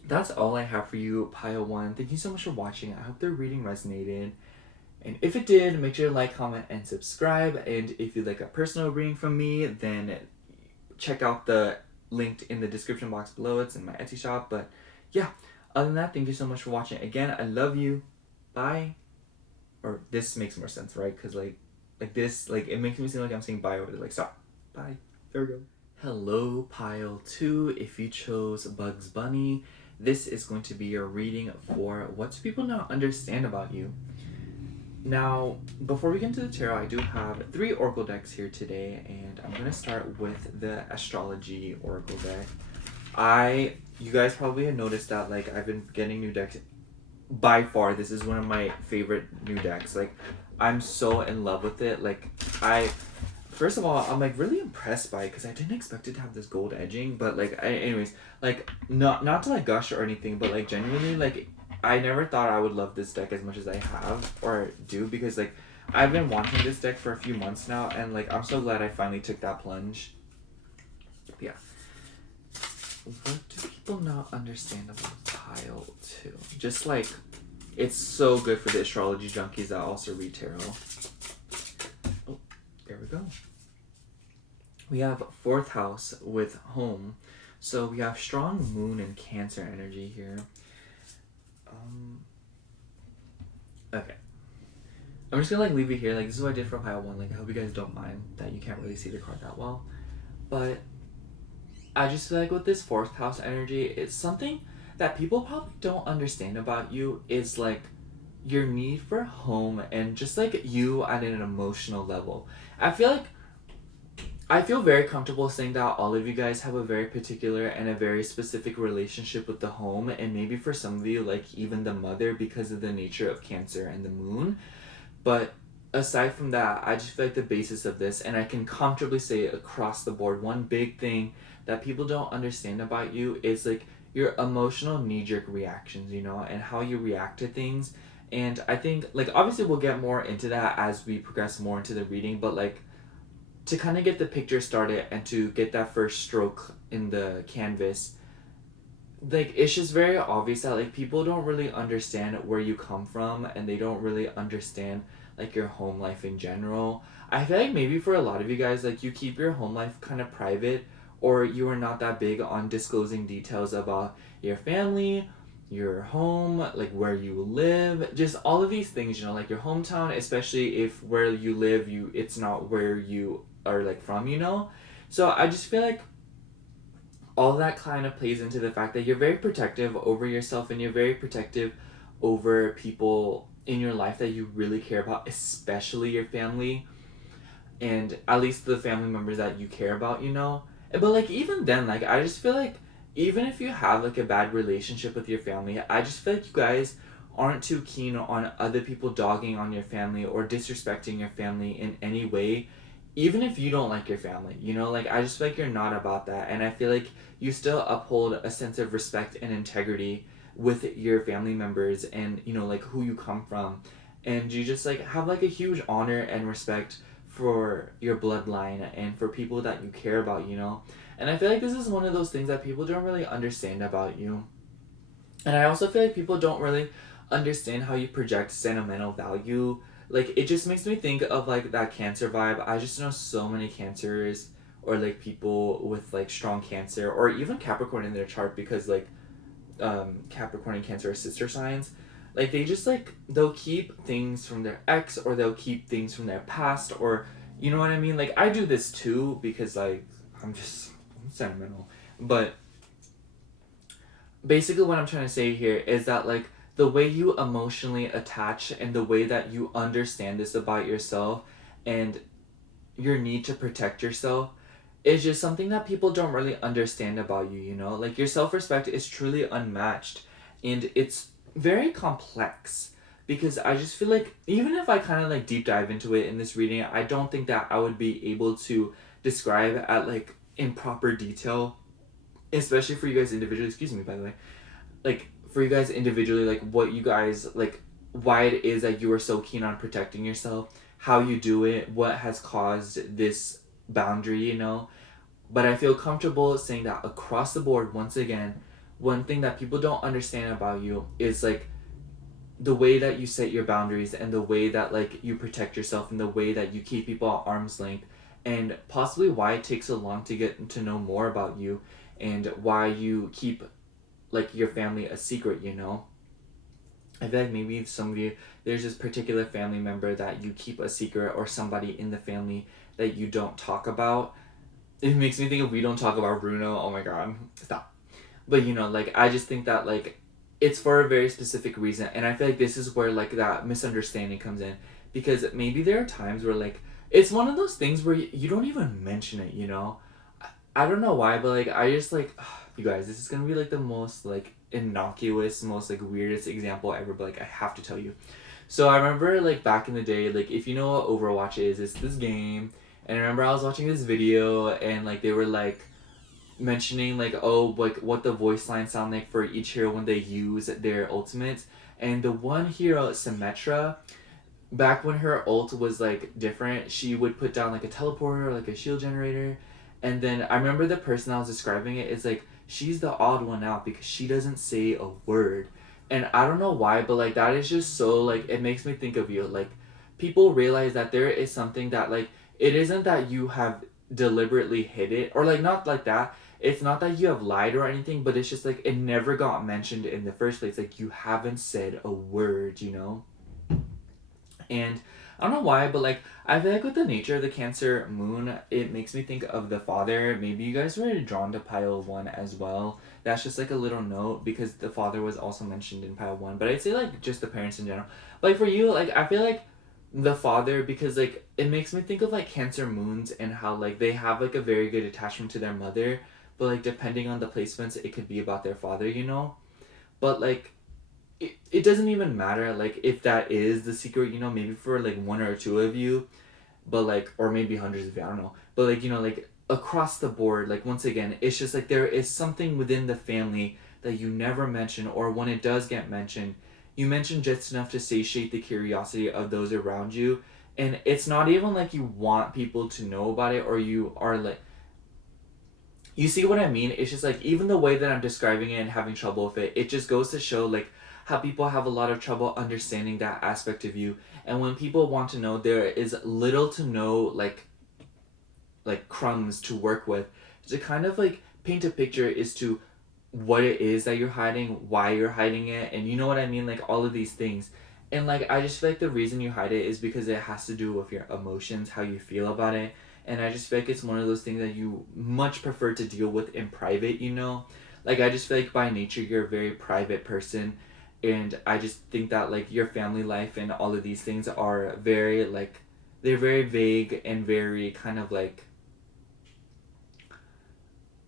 that's all I have for you, Pile One. Thank you so much for watching. I hope the reading resonated. And if it did, make sure to like, comment, and subscribe. And if you'd like a personal reading from me, then check out the link in the description box below. It's in my Etsy shop. But yeah, other than that, thank you so much for watching. Again, I love you. Bye. Or this makes more sense, right? Because like this, like it makes me seem like I'm saying bye over there. Like stop. Bye. There we go. Hello, Pile 2. If you chose Bugs Bunny, this is going to be your reading for What Do People Not Understand About You. Now, before we get into the tarot, I do have 3 Oracle decks here today, and I'm going to start with the Astrol-OG Oracle deck. You guys probably have noticed that, like, I've been getting new decks. By far, this is one of my favorite new decks. Like, I'm so in love with it. Like, first of all, I'm, like, really impressed by it, because I didn't expect it to have this gold edging, but, like, anyways, like, not to, like, gush or anything, but, like, genuinely, like, I never thought I would love this deck as much as I have, or do, because, like, I've been wanting this deck for a few months now, and, like, I'm so glad I finally took that plunge. But yeah. What do people not understand about Pile 2? Just, like, it's so good for the astrology junkies that also read tarot. Oh, there we go. We have 4th house with home. So we have strong moon and Cancer energy here. Okay. I'm just gonna like leave it here. Like this is what I did for Pile 1. Like I hope you guys don't mind that you can't really see the card that well. But I just feel like with this fourth house energy, it's something that people probably don't understand about you is like your need for home and just like you at an emotional level. I feel like I feel very comfortable saying that all of you guys have a very particular and a very specific relationship with the home, and maybe for some of you, like even the mother, because of the nature of Cancer and the moon. But aside from that, I just feel like the basis of this, and I can comfortably say across the board, one big thing that people don't understand about you is like your emotional knee jerk reactions, and how you react to things. And I think, like, obviously, we'll get more into that as we progress more into the reading, but like, to kind of get the picture started and to get that first stroke in the canvas, like it's just very obvious that like people don't really understand where you come from, and they don't really understand like your home life in general. I feel like maybe for a lot of you guys, like you keep your home life kind of private, or you are not that big on disclosing details about your family, your home, like where you live, just all of these things, like your hometown, especially if where you live, it's not where you are like from. So I just feel like all that kind of plays into the fact that you're very protective over yourself, and you're very protective over people in your life that you really care about, especially your family, and at least the family members that you care about. But like even then, like I just feel like even if you have like a bad relationship with your family, I just feel like you guys aren't too keen on other people dogging on your family or disrespecting your family in any way, even if you don't like your family. Like I just feel like you're not about that, and I feel like you still uphold a sense of respect and integrity with your family members, and like who you come from, and you just like have like a huge honor and respect for your bloodline and for people that you care about. And I feel like this is one of those things that people don't really understand about you. And I also feel like people don't really understand how you project sentimental value. Like it just makes me think of like that Cancer vibe. I just know so many Cancers, or like people with like strong Cancer, or even Capricorn in their chart, because like Capricorn and Cancer are sister signs. Like they just like they'll keep things from their ex, or they'll keep things from their past, or you know what I mean. Like I do this too, because like I'm sentimental, but basically what I'm trying to say here is that like the way you emotionally attach, and the way that you understand this about yourself, and your need to protect yourself, is just something that people don't really understand about you. Like your self-respect is truly unmatched, and it's very complex, because I just feel like even if I kind of like deep dive into it in this reading, I don't think that I would be able to describe at like in proper detail, especially for you guys individually, excuse me by the way, like for you guys individually, like what you guys like, why it is that you are so keen on protecting yourself, how you do it, what has caused this boundary. But I feel comfortable saying that across the board, once again, one thing that people don't understand about you is like the way that you set your boundaries, and the way that like you protect yourself, and the way that you keep people at arm's length, and possibly why it takes so long to get to know more about you, and why you keep like your family a secret. I feel like maybe some of you, there's this particular family member that you keep a secret, or somebody in the family that you don't talk about. It makes me think of We Don't Talk About Bruno. Oh my god, stop. But like I just think that like it's for a very specific reason, and I feel like this is where like that misunderstanding comes in, because maybe there are times where like it's one of those things where you don't even mention it. I don't know why, but like I just like you guys, this is gonna be like the most like innocuous, most like weirdest example ever, but like I have to tell you. So I remember like back in the day, like if you know what Overwatch is, it's this game, and I remember I was watching this video, and like they were like mentioning like, oh, like what the voice lines sound like for each hero when they use their ultimates, and the one hero, Symmetra, back when her ult was like different, she would put down like a teleporter or like a shield generator, and then I remember the person I was describing it is like she's the odd one out because she doesn't say a word, and I don't know why, but like that is just so like it makes me think of you. Like people realize that there is something that like it isn't that you have deliberately hid it, or like not like that. It's not that you have lied or anything, but it's just like it never got mentioned in the first place. Like you haven't said a word. And I don't know why, but like I feel like with the nature of the Cancer moon, it makes me think of the father. Maybe you guys were drawn to pile one as well. That's just like a little note because the father was also mentioned in pile one. But I'd say like just the parents in general. Like for you, like I feel like the father, because like it makes me think of like Cancer moons and how like they have like a very good attachment to their mother, but like depending on the placements, it could be about their father, you know. But like it doesn't even matter like if that is the secret, you know, maybe for like one or two of you, but like, or maybe hundreds of you, I don't know, but like, you know, like across the board, like once again, it's just like there is something within the family that you never mention, or when it does get mentioned, you mention just enough to satiate the curiosity of those around you. And it's not even like you want people to know about it, or you are like, you see what I mean? It's just like even the way that I'm describing it and having trouble with it, it just goes to show like how people have a lot of trouble understanding that aspect of you. And when people want to know, there is little to no like crumbs to work with to kind of like paint a picture as to what it is that you're hiding, why you're hiding it, and you know what I mean, like all of these things. And like I just feel like the reason you hide it is because it has to do with your emotions, how you feel about it. And I just feel like it's one of those things that you much prefer to deal with in private, you know? Like I just feel like by nature you're a very private person, and I just think that like your family life and all of these things are very like, they're very vague and very kind of like,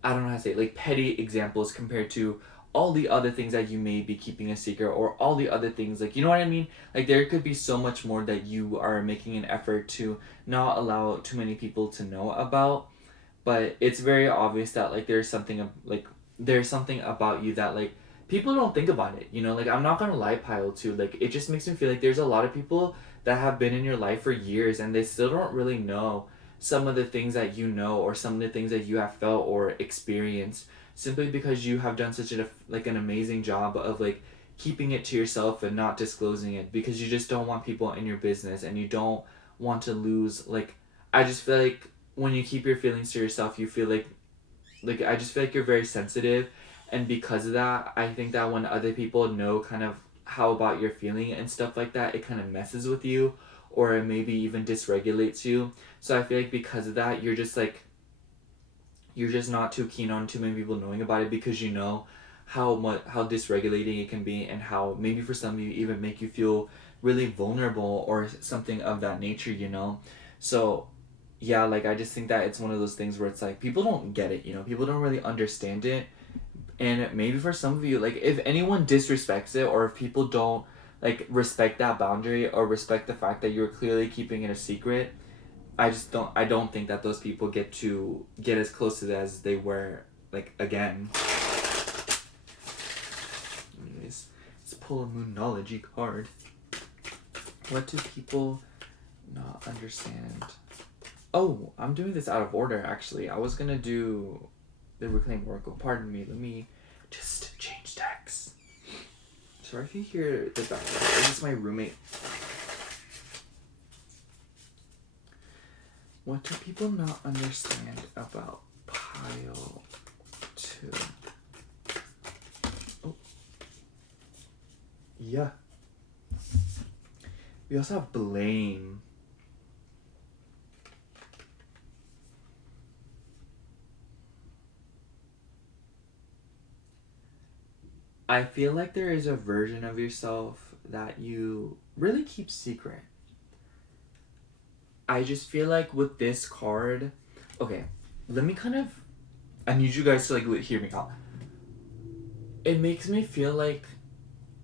I don't know how to say it, like petty examples compared to all the other things that you may be keeping a secret, or all the other things, like, you know what I mean? Like there could be so much more that you are making an effort to not allow too many people to know about. But it's very obvious that like there's something about you that like people don't think about it, you know? Like I'm not gonna lie, Pile, too, like it just makes me feel like there's a lot of people that have been in your life for years and they still don't really know some of the things that you know, or some of the things that you have felt or experienced, simply because you have done such a like an amazing job of like keeping it to yourself and not disclosing it, because you just don't want people in your business and you don't want to lose like, I just feel like when you keep your feelings to yourself, you feel like I just feel like you're very sensitive, and because of that, I think that when other people know kind of how about you're feeling and stuff like that, it kind of messes with you, or it maybe even dysregulates you. So I feel like because of that, you're just like, you're just not too keen on too many people knowing about it, because you know how dysregulating it can be, and how maybe for some of you even make you feel really vulnerable or something of that nature, you know. So yeah, like I just think that it's one of those things where it's like people don't get it, you know, people don't really understand it. And maybe for some of you, like if anyone disrespects it, or if people don't like respect that boundary, or respect the fact that you're clearly keeping it a secret, I don't think that those people get to get as close to it as they were like again. Anyways, let's pull a Moonology card. What do people not understand? Oh, I'm doing this out of order actually. I was gonna do the Reclaimed Oracle. Pardon me, let me just change decks. Sorry if you hear the background. This is my roommate. What do people not understand about pile 2? Oh. Yeah. We also have blame. I feel like there is a version of yourself that you really keep secret. I just feel like with this card, okay, let me kind of, I need you guys to like hear me out. It makes me feel like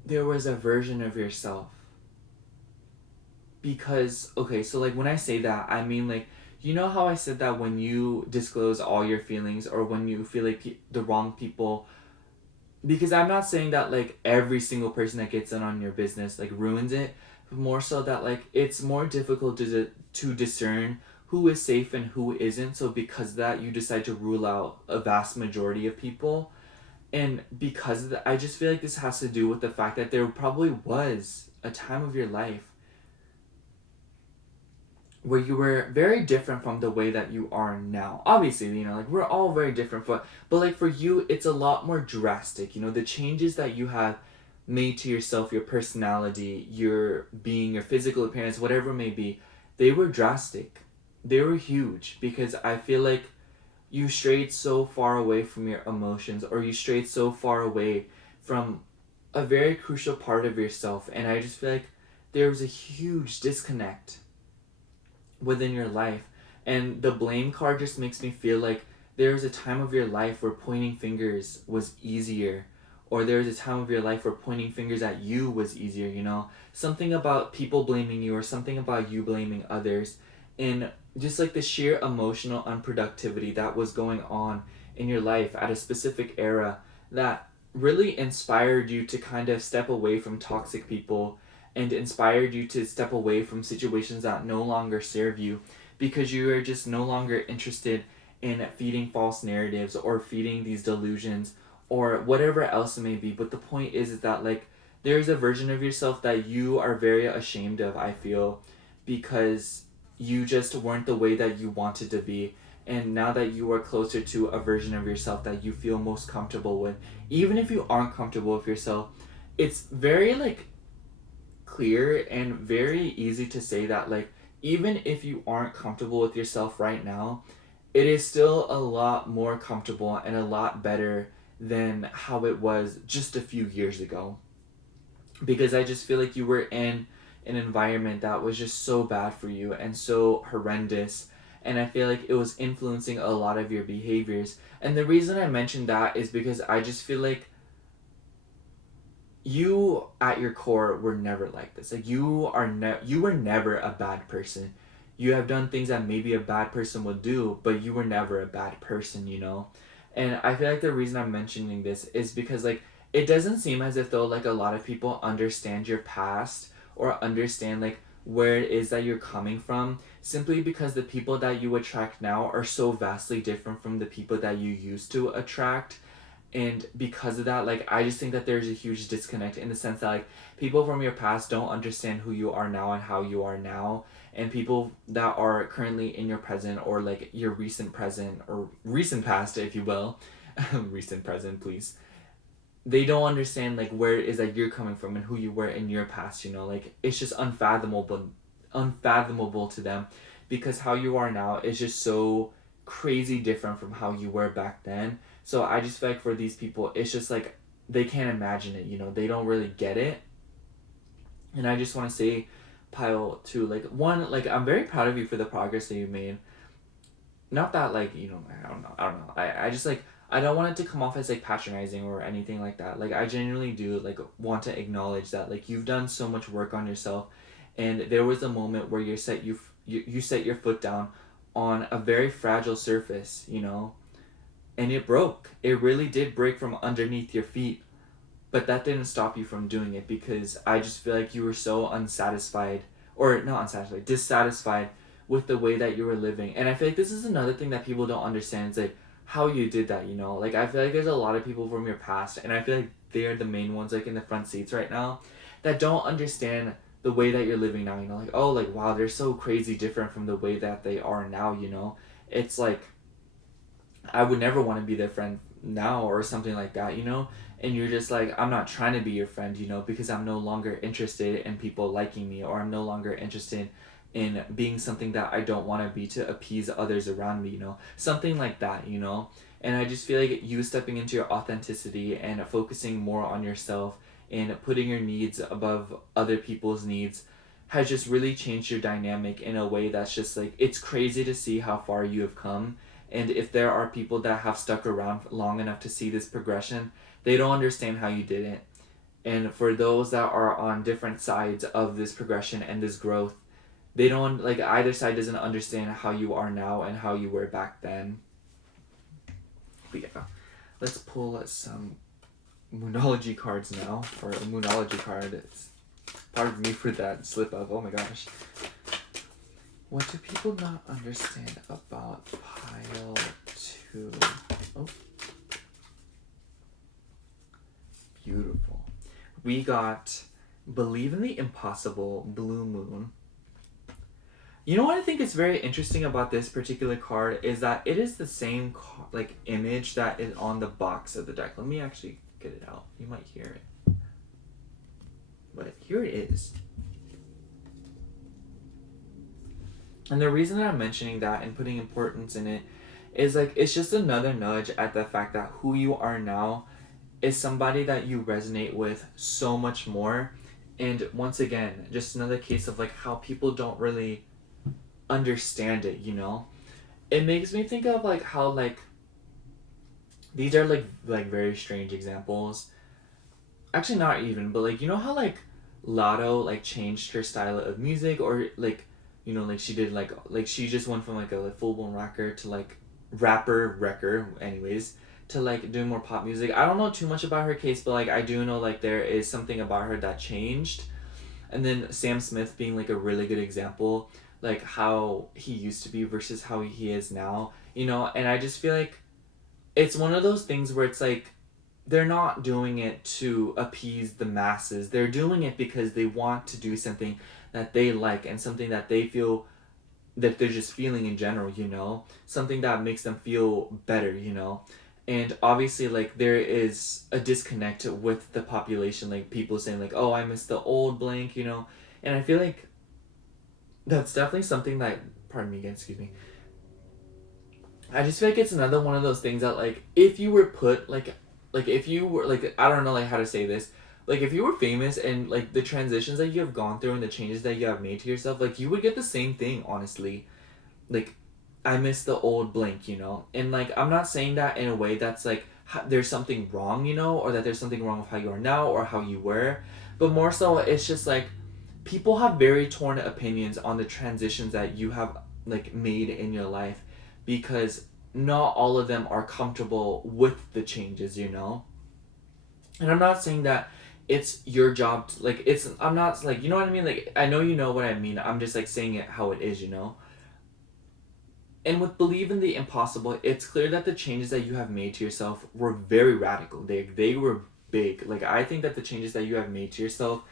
there was a version of yourself. Because, okay, so like when I say that, I mean like, you know how I said that when you disclose all your feelings, or when you feel like the wrong people, because I'm not saying that like every single person that gets in on your business like ruins it, but more so that like it's more difficult to discern who is safe and who isn't. So because of that, you decide to rule out a vast majority of people. And because of that, I just feel like this has to do with the fact that there probably was a time of your life where you were very different from the way that you are now. Obviously, you know, like we're all very different, but like for you, it's a lot more drastic. You know, the changes that you have made to yourself, your personality, your being, your physical appearance, whatever it may be, they were drastic. They were huge because I feel like you strayed so far away from your emotions, or you strayed so far away from a very crucial part of yourself. And I just feel like there was a huge disconnect within your life. And the blame card just makes me feel like there was a time of your life where pointing fingers was easier, or there was a time of your life where pointing fingers at you was easier, you know? Something about people blaming you, or something about you blaming others. And just like the sheer emotional unproductivity that was going on in your life at a specific era that really inspired you to kind of step away from toxic people, and inspired you to step away from situations that no longer serve you, because you are just no longer interested in feeding false narratives or feeding these delusions or whatever else it may be. But the point is that like there's a version of yourself that you are very ashamed of, I feel, because you just weren't the way that you wanted to be. And now that you are closer to a version of yourself that you feel most comfortable with, even if you aren't comfortable with yourself, it's very like clear and very easy to say that like even if you aren't comfortable with yourself right now, it is still a lot more comfortable and a lot better than how it was just a few years ago. Because I just feel like you were in an environment that was just so bad for you and so horrendous, and I feel like it was influencing a lot of your behaviors. And the reason I mentioned that is because I just feel like you at your core were never like this. Like you were never a bad person. You have done things that maybe a bad person would do, but you were never a bad person, you know? And I feel like the reason I'm mentioning this is because like it doesn't seem as if though like a lot of people understand your past or understand like where it is that you're coming from, simply because the people that you attract now are so vastly different from the people that you used to attract. And because of that, like I just think that there's a huge disconnect in the sense that like people from your past don't understand who you are now and how you are now, and people that are currently in your present, or like your recent present or recent past, if you will, recent present please, they don't understand like where it is that you're coming from and who you were in your past, you know? Like it's just unfathomable to them, because how you are now is just so crazy different from how you were back then. So I just feel like for these people it's just like they can't imagine it, you know? They don't really get it. And I just want to say, Pyle, too, like one, like I'm very proud of you for the progress that you made. Not that like, you know, I don't know, I just like, I don't want it to come off as like patronizing or anything like that. Like I genuinely do like want to acknowledge that like you've done so much work on yourself, and there was a moment where you set your foot down on a very fragile surface, you know, and it broke. It really did break from underneath your feet, but that didn't stop you from doing it, because I just feel like you were so unsatisfied, or not unsatisfied, dissatisfied with the way that you were living. And I feel like this is another thing that people don't understand. It's like how you did that, you know? Like I feel like there's a lot of people from your past, and I feel like they're the main ones like in the front seats right now, that don't understand the way that you're living now, you know? Like, oh, like wow, they're so crazy different from the way that they are now, you know? It's like I would never want to be their friend now or something like that, you know? And you're just like, I'm not trying to be your friend, you know, because I'm no longer interested in people liking me, or I'm no longer interested in being something that I don't want to be to appease others around me, you know? Something like that, you know? And I just feel like you stepping into your authenticity and focusing more on yourself and putting your needs above other people's needs has just really changed your dynamic in a way that's just like, it's crazy to see how far you have come. And if there are people that have stuck around long enough to see this progression, they don't understand how you did it. And for those that are on different sides of this progression and this growth, they don't, like either side doesn't understand how you are now and how you were back then. But yeah, let's pull some Moonology cards now, or a Moonology card. It's, pardon me for that slip up. Oh my gosh. What do people not understand about pile 2? Oh. Beautiful. We got Believe in the Impossible, Blue Moon. You know what I think is very interesting about this particular card is that it is the same like image that is on the box of the deck. Let me actually get it out. You might hear it. but here it is. And the reason that I'm mentioning that and putting importance in it is like it's just another nudge at the fact that who you are now is somebody that you resonate with so much more. And once again, just another case of like how people don't really understand it, you know? It makes me think of like how like these are like very strange examples. Actually not even, but like you know how like Lotto like changed her style of music, or like you know like she did like she just went from like a like, full blown rocker to like rapper wrecker anyways to like doing more pop music. I don't know too much about her case, but like I do know like there is something about her that changed. And then Sam Smith being like a really good example, like how he used to be versus how he is now, you know. And I just feel like it's one of those things where it's like they're not doing it to appease the masses. They're doing it because they want to do something that they like and something that they feel that they're just feeling in general, you know? Something that makes them feel better, you know? And obviously like there is a disconnect with the population, like people saying like, "Oh, I miss the old blank," you know? And I feel like that's definitely something that, pardon me again, excuse me. I just feel like it's another one of those things that like if you were put like if you were like I don't know like how to say this, like if you were famous and like the transitions that you have gone through and the changes that you have made to yourself, like you would get the same thing, honestly. Like I miss the old blank, you know? And like I'm not saying that in a way that's like there's something wrong, you know, or that there's something wrong with how you are now or how you were, but more so it's just like people have very torn opinions on the transitions that you have like made in your life, because not all of them are comfortable with the changes, you know. And I'm not saying that it's your job to, like it's I'm not like you know what I mean, like I know you know what I mean, I'm just like saying it how it is, you know. And with Believe in the Impossible, it's clear that the changes that you have made to yourself were very radical. They were big. Like I think that the changes that you have made to yourself,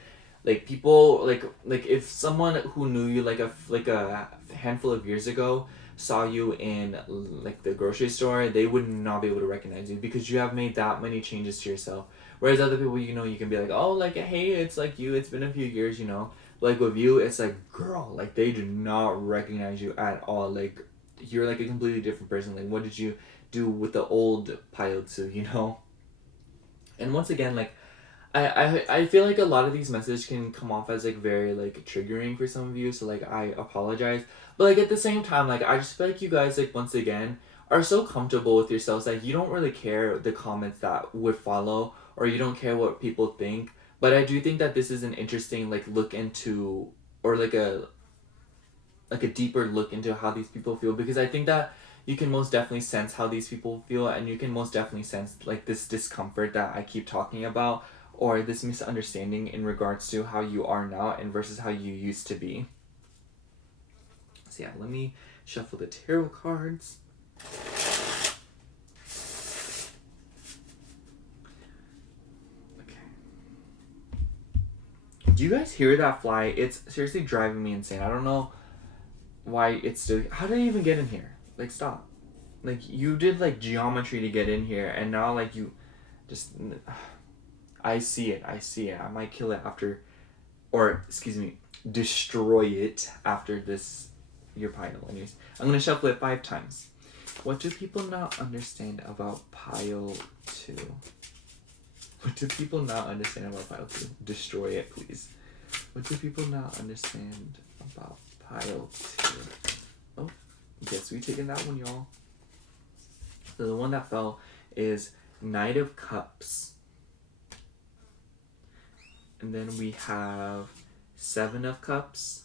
like people like if someone who knew you like a handful of years ago saw you in like the grocery store, they would not be able to recognize you because you have made that many changes to yourself. Whereas other people, you know, you can be like, "Oh, like hey, it's like you. It's been a few years, you know." Like with you, it's like, girl, like they do not recognize you at all. Like you're like a completely different person. Like what did you do with the old Paiotsu, you know? And once again, like I feel like a lot of these messages can come off as like very like triggering for some of you, so like I apologize. But like at the same time, like I just feel like you guys like once again are so comfortable with yourselves that you don't really care the comments that would follow, or you don't care what people think. But I do think that this is an interesting like look into, or like a deeper look into how these people feel, because I think that you can most definitely sense how these people feel, and you can most definitely sense like this discomfort that I keep talking about, or this misunderstanding in regards to how you are now and versus how you used to be. So yeah, let me shuffle the tarot cards. Okay. Do you guys hear that fly? It's seriously driving me insane. I don't know why it's still. How did it even get in here? Like, stop. Like, you did like geometry to get in here, and now like you just. I see it. I see it. I might kill it after, or excuse me, destroy it after this your pile. Anyways, I'm gonna shuffle it 5 times. What do people not understand about pile 2? What do people not understand about pile 2? Destroy it, please. What do people not understand about pile 2? Oh, guess we taking that one, y'all. So the one that fell is Knight of Cups. And then we have 7 of Cups.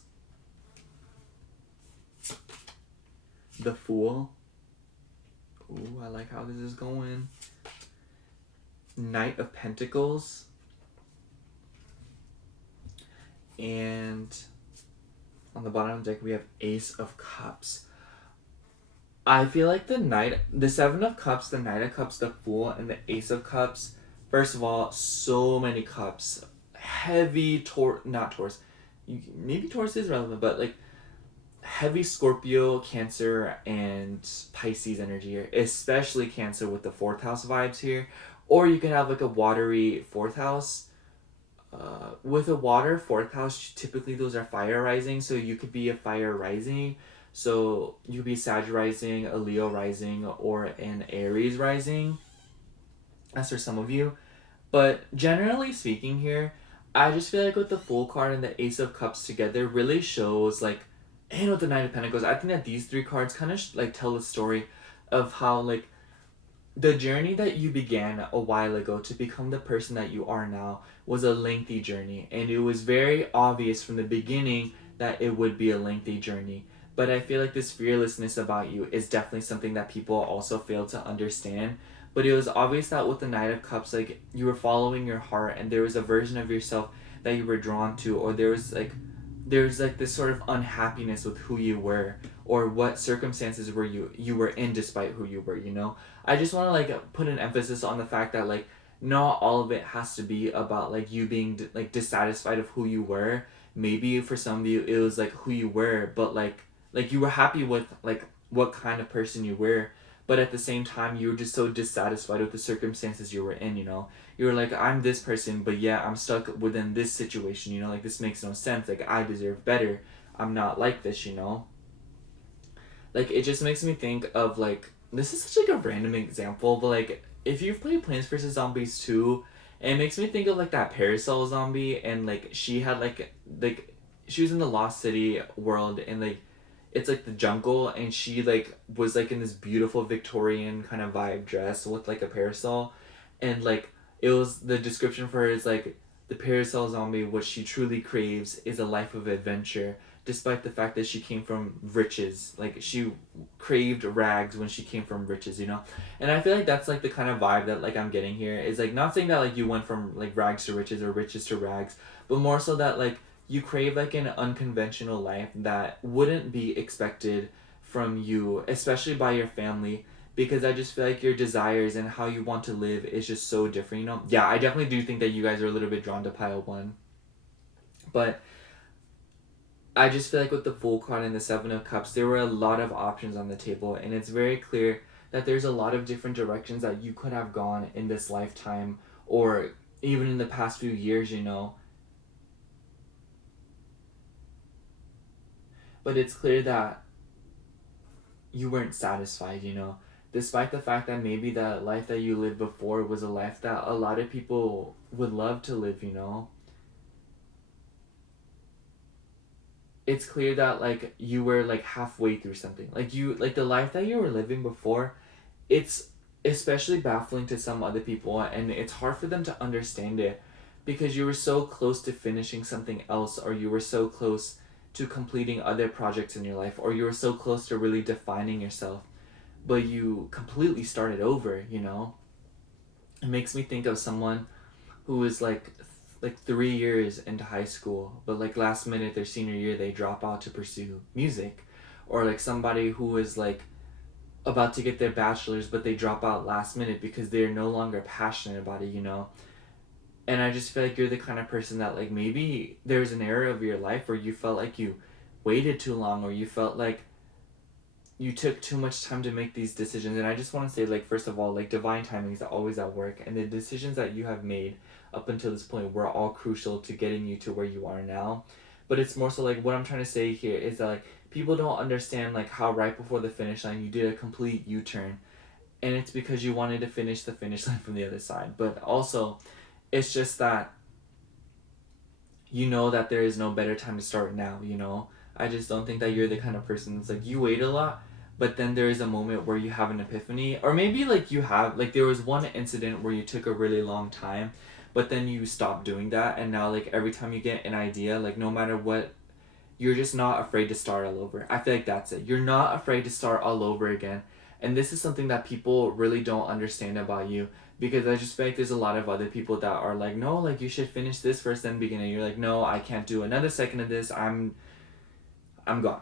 The Fool. Ooh, I like how this is going. Knight of Pentacles. And on the bottom of the deck we have Ace of Cups. I feel like the 7 of Cups, the Knight of Cups, the Fool, and the Ace of Cups, first of all, so many cups. Heavy not Taurus. Maybe Taurus is relevant, but like heavy Scorpio, Cancer, and Pisces energy here, especially Cancer with the 4th house vibes here. Or you can have like a watery 4th house. with a water fourth house, typically those are fire rising, so you could be a fire rising. So you could be Sag rising, a Leo rising, or an Aries rising. That's for some of you. But generally speaking here, I just feel like with the Fool card and the Ace of Cups together really shows like, and with the Knight of Pentacles, I think that these three cards kind of like tell the story of how like the journey that you began a while ago to become the person that you are now was a lengthy journey, and it was very obvious from the beginning that it would be a lengthy journey. But I feel like this fearlessness about you is definitely something that people also fail to understand. But it was obvious that with the Knight of Cups, like you were following your heart, and there was a version of yourself that you were drawn to, or there's like this sort of unhappiness with who you were, or what circumstances were you were in despite who you were, you know. I just want to like put an emphasis on the fact that like not all of it has to be about like you being like dissatisfied of who you were. Maybe for some of you it was like who you were, but like you were happy with like what kind of person you were, but at the same time you were just so dissatisfied with the circumstances you were in, you know. You were like, I'm this person, but yeah, I'm stuck within this situation, you know, like this makes no sense, like I deserve better, I'm not like this, you know. Like it just makes me think of like, this is such like a random example, but like if you've played Plants vs Zombies 2, it makes me think of like that Parasol zombie, and like she had like she was in the Lost City world, and like it's like the jungle, and she like was like in this beautiful Victorian kind of vibe dress with like a parasol, and like it was, the description for her is like, the parasol zombie, what she truly craves is a life of adventure, despite the fact that she came from riches. Like she craved rags when she came from riches, you know. And I feel like that's like the kind of vibe that like I'm getting here, is like not saying that like you went from like rags to riches or riches to rags, but more so that like you crave like an unconventional life that wouldn't be expected from you, especially by your family, because I just feel like your desires and how you want to live is just so different, you know? Yeah, I definitely do think that you guys are a little bit drawn to pile one. But I just feel like with the Fool card and the Seven of Cups, there were a lot of options on the table, and it's very clear that there's a lot of different directions that you could have gone in this lifetime, or even in the past few years, you know. But it's clear that you weren't satisfied, you know. Despite the fact that maybe the life that you lived before was a life that a lot of people would love to live, you know. It's clear that like you were like halfway through something. Like you, like the life that you were living before, it's especially baffling to some other people, and it's hard for them to understand it, because you were so close to finishing something else, or you were so close to completing other projects in your life, or you were so close to really defining yourself, but you completely started over, you know. It makes me think of someone who is like 3 years into high school, but like last minute their senior year they drop out to pursue music, or like somebody who is like about to get their bachelor's, but they drop out last minute because they're no longer passionate about it, you know. And I just feel like you're the kind of person that like maybe there's an era of your life where you felt like you waited too long, or you felt like you took too much time to make these decisions. And I just want to say, like, first of all, like, divine timing is always at work, and the decisions that you have made up until this point were all crucial to getting you to where you are now. But it's more so like, what I'm trying to say here is that like people don't understand like how right before the finish line you did a complete U-turn, and it's because you wanted to finish the finish line from the other side. But also it's just that you know that there is no better time to start now, you know. I just don't think that you're the kind of person that's like, you wait a lot, but then there is a moment where you have an epiphany, or maybe like you have like, there was one incident where you took a really long time, but then you stopped doing that, and now like every time you get an idea, like no matter what, you're just not afraid to start all over. I feel like that's it. You're not afraid to start all over again. And this is something that people really don't understand about you, because I just feel like there's a lot of other people that are like, no, like you should finish this first then begin it. You're like, no, I can't do another second of this. I'm gone.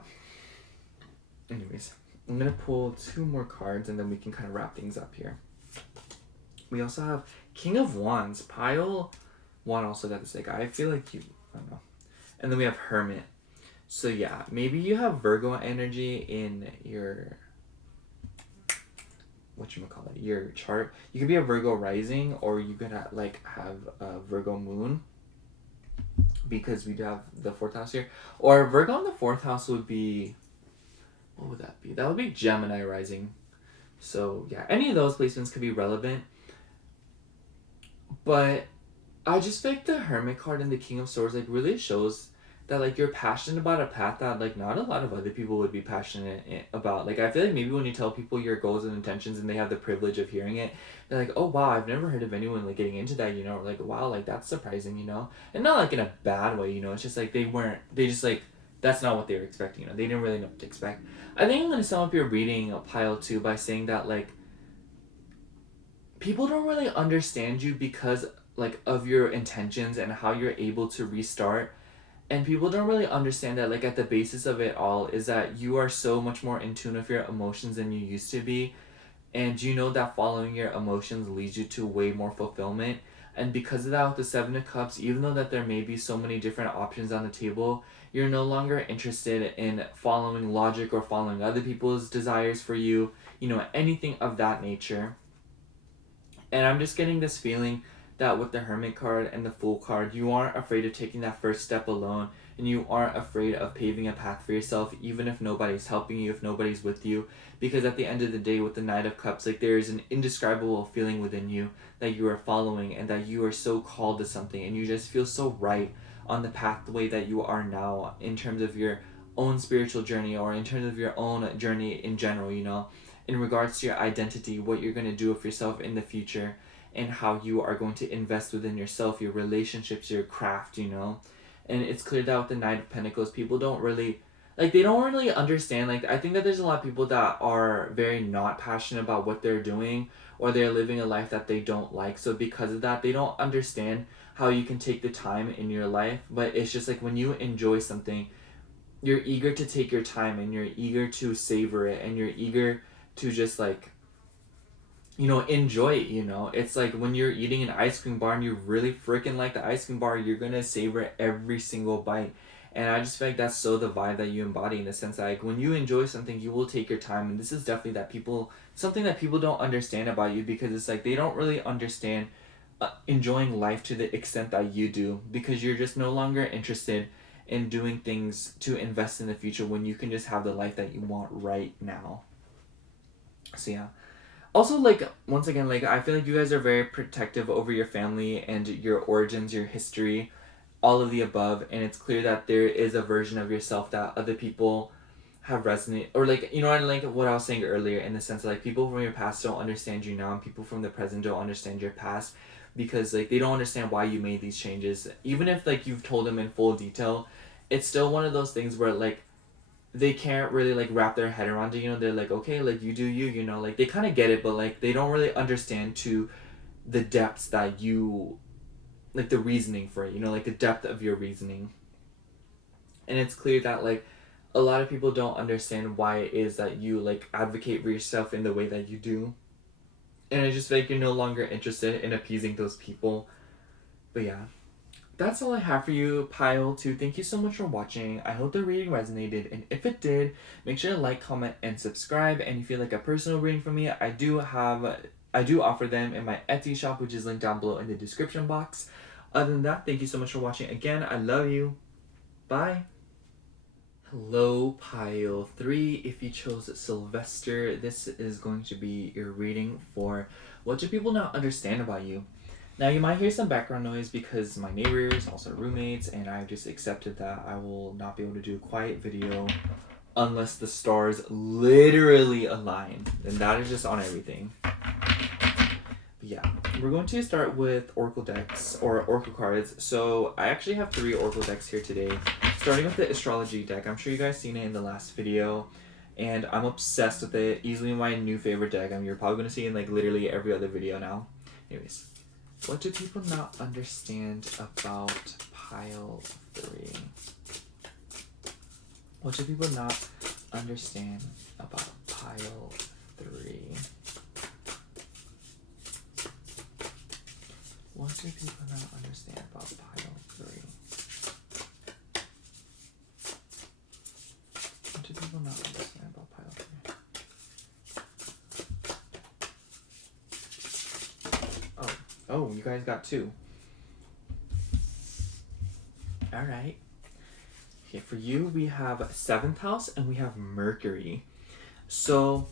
Anyways, I'm gonna pull two more cards and then we can kind of wrap things up here. We also have King of Wands. Pile one also got this. Like, I feel like you, I don't know. And then we have Hermit. So yeah, maybe you have Virgo energy in your, whatchamacallit, your chart. You could be a Virgo rising, or you could like have a Virgo moon. because we do have the 4th house here. Or Virgo in the 4th house would be, what would that be? That would be Gemini rising. So yeah, any of those placements could be relevant. But I just feel like the Hermit card and the King of Swords like really shows that like you're passionate about a path that like not a lot of other people would be passionate about. Like I feel like maybe when you tell people your goals and intentions and they have the privilege of hearing it, they're like, oh wow, I've never heard of anyone like getting into that, you know, or like wow, like that's surprising, you know, and not like in a bad way, you know. It's just like they just like that's not what they were expecting, you know. They didn't really know what to expect. I think I'm gonna sum up your reading pile too by saying that like people don't really understand you because like of your intentions and how you're able to restart, and people don't really understand that like at the basis of it all is that you are so much more in tune with your emotions than you used to be, and you know that following your emotions leads you to way more fulfillment. And because of that, with the 7 of Cups, even though that there may be so many different options on the table, you're no longer interested in following logic or following other people's desires for you, you know, anything of that nature. And I'm just getting this feeling that with the Hermit card and the Fool card, you aren't afraid of taking that first step alone, and you aren't afraid of paving a path for yourself, even if nobody's helping you, if nobody's with you. Because at the end of the day, with the Knight of Cups, like there is an indescribable feeling within you that you are following and that you are so called to something, and you just feel so right on the pathway that you are now in terms of your own spiritual journey or in terms of your own journey in general, you know, in regards to your identity, what you're going to do with yourself in the future, and how you are going to invest within yourself, your relationships, your craft, you know. And it's clear that with the Knight of Pentacles, people don't really they don't really understand. Like I think that there's a lot of people that are very not passionate about what they're doing, or they're living a life that they don't like. So because of that, they don't understand how you can take the time in your life. But it's just like when you enjoy something, you're eager to take your time and you're eager to savor it and you're eager to just like, you know, enjoy it, you know. It's like when you're eating an ice cream bar and you really freaking like the ice cream bar, you're gonna savor every single bite. And I just feel like that's so the vibe that you embody, in the sense that like when you enjoy something, you will take your time. And this is definitely something that people don't understand about you, because it's like they don't really understand enjoying life to the extent that you do, because you're just no longer interested in doing things to invest in the future when you can just have the life that you want right now. So yeah. Also, like, once again, like, I feel like you guys are very protective over your family and your origins, your history, all of the above, and it's clear that there is a version of yourself that other people have resonate, or like, you know, like what I was saying earlier, in the sense that like people from your past don't understand you now, and people from the present don't understand your past, because like they don't understand why you made these changes. Even if like you've told them in full detail, it's still one of those things where like they can't really like wrap their head around it, you know. They're like, okay, like you do you, you know, like they kind of get it, but like they don't really understand to the depths that you like, the reasoning for it, you know, like the depth of your reasoning. And it's clear that like a lot of people don't understand why it is that you like advocate for yourself in the way that you do, and I just feel like you're no longer interested in appeasing those people. But yeah, that's all I have for you, Pile 2. Thank you so much for watching. I hope the reading resonated, and if it did, make sure to like, comment, and subscribe. And if you like a personal reading from me, I do offer them in my Etsy shop, which is linked down below in the description box. Other than that, thank you so much for watching. Again, I love you. Bye. Hello, Pile 3. If you chose Sylvester, this is going to be your reading for what do people not understand about you. Now, you might hear some background noise because my neighbors, also roommates, and I just accepted that I will not be able to do a quiet video unless the stars literally align. And that is just on everything. But yeah, we're going to start with Oracle decks, or Oracle cards. So I actually have 3 Oracle decks here today, starting with the Astrol-OG deck. I'm sure you guys seen it in the last video, and I'm obsessed with it. Easily my new favorite deck. I mean, you're probably going to see it in like literally every other video now. Anyways. What do people not understand about Pile 3? What do people not understand about Pile 3? What do people not understand about Pile 3? What do people not understand about Pile 3? Oh, you guys got 2. All right. Okay, for you, we have 7th house and we have Mercury. So,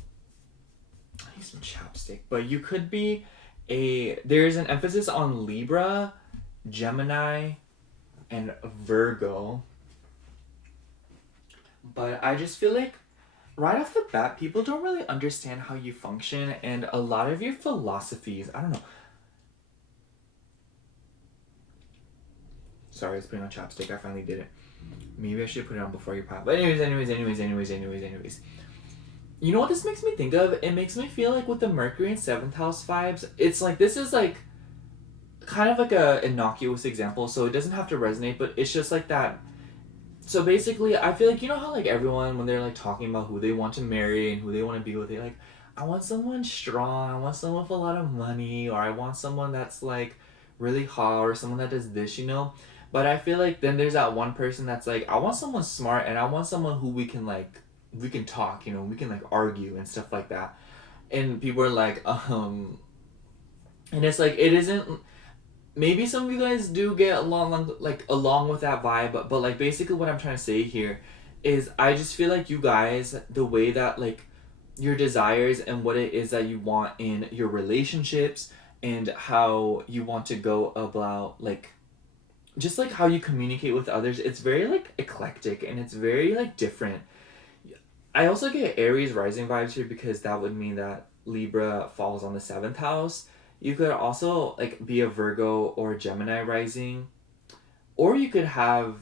I need some chapstick. But you could be there's an emphasis on Libra, Gemini, and Virgo. But I just feel like right off the bat, people don't really understand how you function, and a lot of your philosophies, I don't know. Sorry, I was putting on chapstick. I finally did it. Maybe I should put it on before you pop. But anyways. You know what this makes me think of? It makes me feel like with the Mercury and 7th house vibes, it's like this is like kind of like a innocuous example, so it doesn't have to resonate, but it's just like that. So basically, I feel like, you know how like everyone, when they're like talking about who they want to marry and who they want to be with, they like, I want someone strong, I want someone with a lot of money, or I want someone that's like really hot, or someone that does this, you know? But I feel like then there's that one person that's like, I want someone smart, and I want someone who we can talk, you know, we can like argue and stuff like that. And people are like, and it's like, it isn't, maybe some of you guys do get along with that vibe, but like basically what I'm trying to say here is I just feel like you guys, the way that like your desires and what it is that you want in your relationships and how you want to go about like just like how you communicate with others, it's very like eclectic and it's very like different. I also get Aries rising vibes here because that would mean that Libra falls on the 7th house. You could also like be a Virgo or Gemini rising, or you could have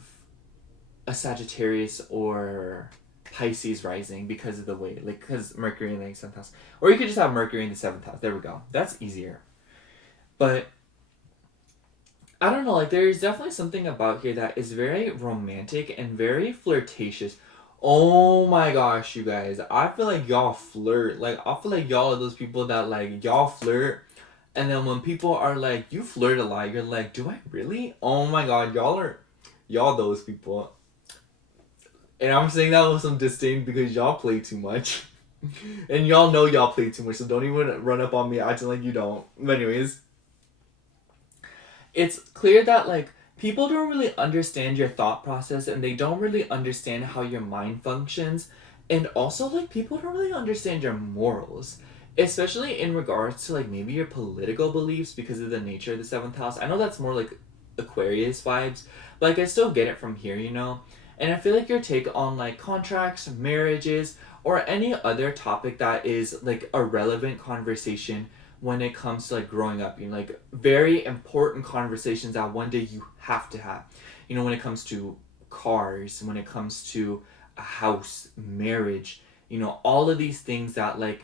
a Sagittarius or Pisces rising because of the way, like, because Mercury in the 7th house. Or you could just have Mercury in the 7th house. There we go. That's easier. But I don't know, like, there's definitely something about here that is very romantic and very flirtatious. Oh my gosh, you guys. I feel like y'all flirt. Like, I feel like y'all are those people that, like, y'all flirt. And then when people are like, you flirt a lot, you're like, do I really? Oh my god, y'all those people. And I'm saying that with some disdain because y'all play too much. And y'all know y'all play too much, so don't even run up on me acting like you don't. But anyways, it's clear that like people don't really understand your thought process and they don't really understand how your mind functions, and also like people don't really understand your morals, especially in regards to like maybe your political beliefs because of the nature of the 7th house. I know that's more like Aquarius vibes, but like I still get it from here, you know. And I feel like your take on like contracts, marriages, or any other topic that is like a relevant conversation when it comes to like growing up, you know, like very important conversations that one day you have to have, you know, when it comes to cars, when it comes to a house, marriage, you know, all of these things that like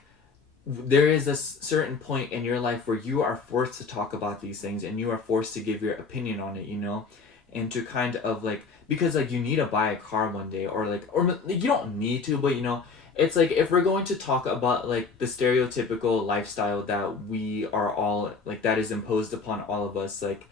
there is a certain point in your life where you are forced to talk about these things and you are forced to give your opinion on it, you know, and to kind of like, because like you need to buy a car one day, or like, or you don't need to, but you know, it's like if we're going to talk about like the stereotypical lifestyle that we are all like, that is imposed upon all of us, like,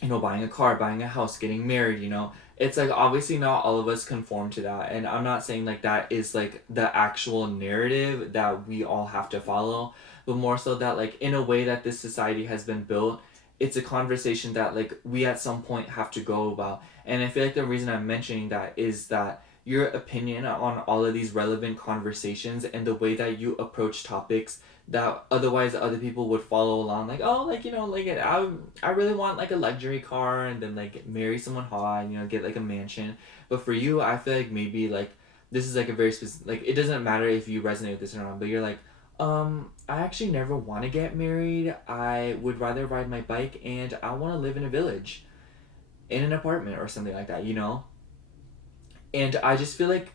you know, buying a car, buying a house, getting married, you know, it's like obviously not all of us conform to that, and I'm not saying like that is like the actual narrative that we all have to follow, but more so that like in a way that this society has been built, it's a conversation that like we at some point have to go about. And I feel like the reason I'm mentioning that is that your opinion on all of these relevant conversations and the way that you approach topics that otherwise other people would follow along, like, oh, like, you know, like I really want like a luxury car and then like marry someone hot and, you know, get like a mansion. But for you, I feel like maybe like this is like a very specific, like it doesn't matter if you resonate with this or not, but you're like, I actually never want to get married. I would rather ride my bike and I want to live in a village, in an apartment or something like that, you know? And I just feel like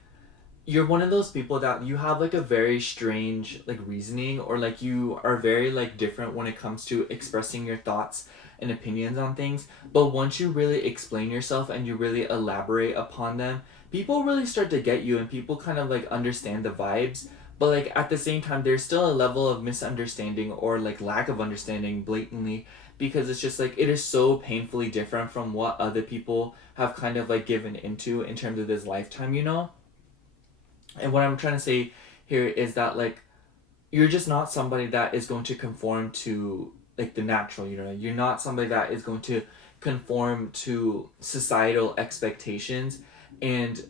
you're one of those people that you have like a very strange like reasoning, or like you are very like different when it comes to expressing your thoughts and opinions on things. But once you really explain yourself and you really elaborate upon them, people really start to get you and people kind of like understand the vibes. But like at the same time, there's still a level of misunderstanding or like lack of understanding blatantly, because it's just like it is so painfully different from what other people have kind of like given into in terms of this lifetime, you know? And what I'm trying to say here is that like you're just not somebody that is going to conform to like the natural, you know. You're not somebody that is going to conform to societal expectations, and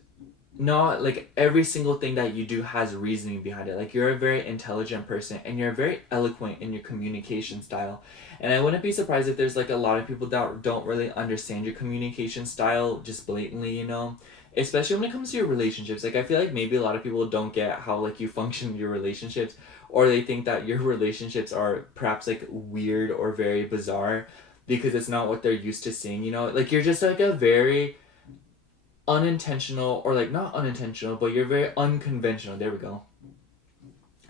not like every single thing that you do has reasoning behind it. Like, you're a very intelligent person and you're very eloquent in your communication style. And I wouldn't be surprised if there's like a lot of people that don't really understand your communication style just blatantly, you know? Especially when it comes to your relationships. Like, I feel like maybe a lot of people don't get how like you function in your relationships, or they think that your relationships are perhaps like weird or very bizarre because it's not what they're used to seeing, you know? Like, you're just like a very unintentional, or like not unintentional, but you're very unconventional, there we go,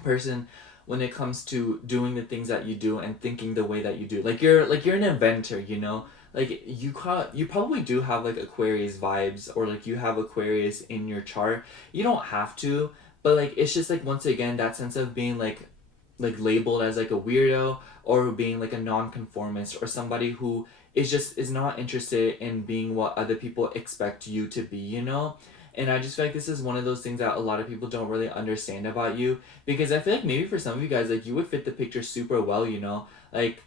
person when it comes to doing the things that you do and thinking the way that you do. Like you're an inventor, you know? Like, you probably do have like Aquarius vibes, or like you have Aquarius in your chart. You don't have to, but like it's just like, once again, that sense of being like labeled as like a weirdo, or being like a nonconformist, or somebody who is not interested in being what other people expect you to be, you know? And I just feel like this is one of those things that a lot of people don't really understand about you, because I feel like maybe for some of you guys, like, you would fit the picture super well, you know? Like,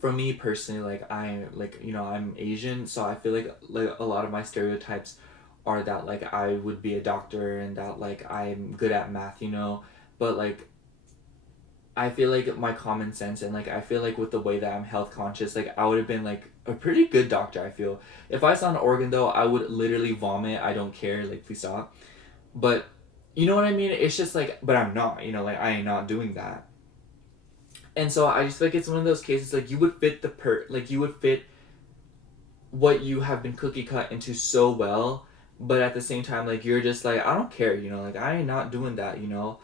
for me personally, like, I'm Asian, so I feel like a lot of my stereotypes are that like I would be a doctor, and that like I'm good at math, you know? But like, I feel like my common sense, and like I feel like with the way that I'm health conscious, like I would have been like a pretty good doctor. I feel if I saw an organ though, I would literally vomit. I don't care. Like, please stop. But you know what I mean? It's just like, but I'm not. You know, like I ain't not doing that. And so I just feel like it's one of those cases, like you would fit like you would fit what you have been cookie cut into so well, but at the same time, like you're just like, I don't care. You know, like I ain't not doing that. You know,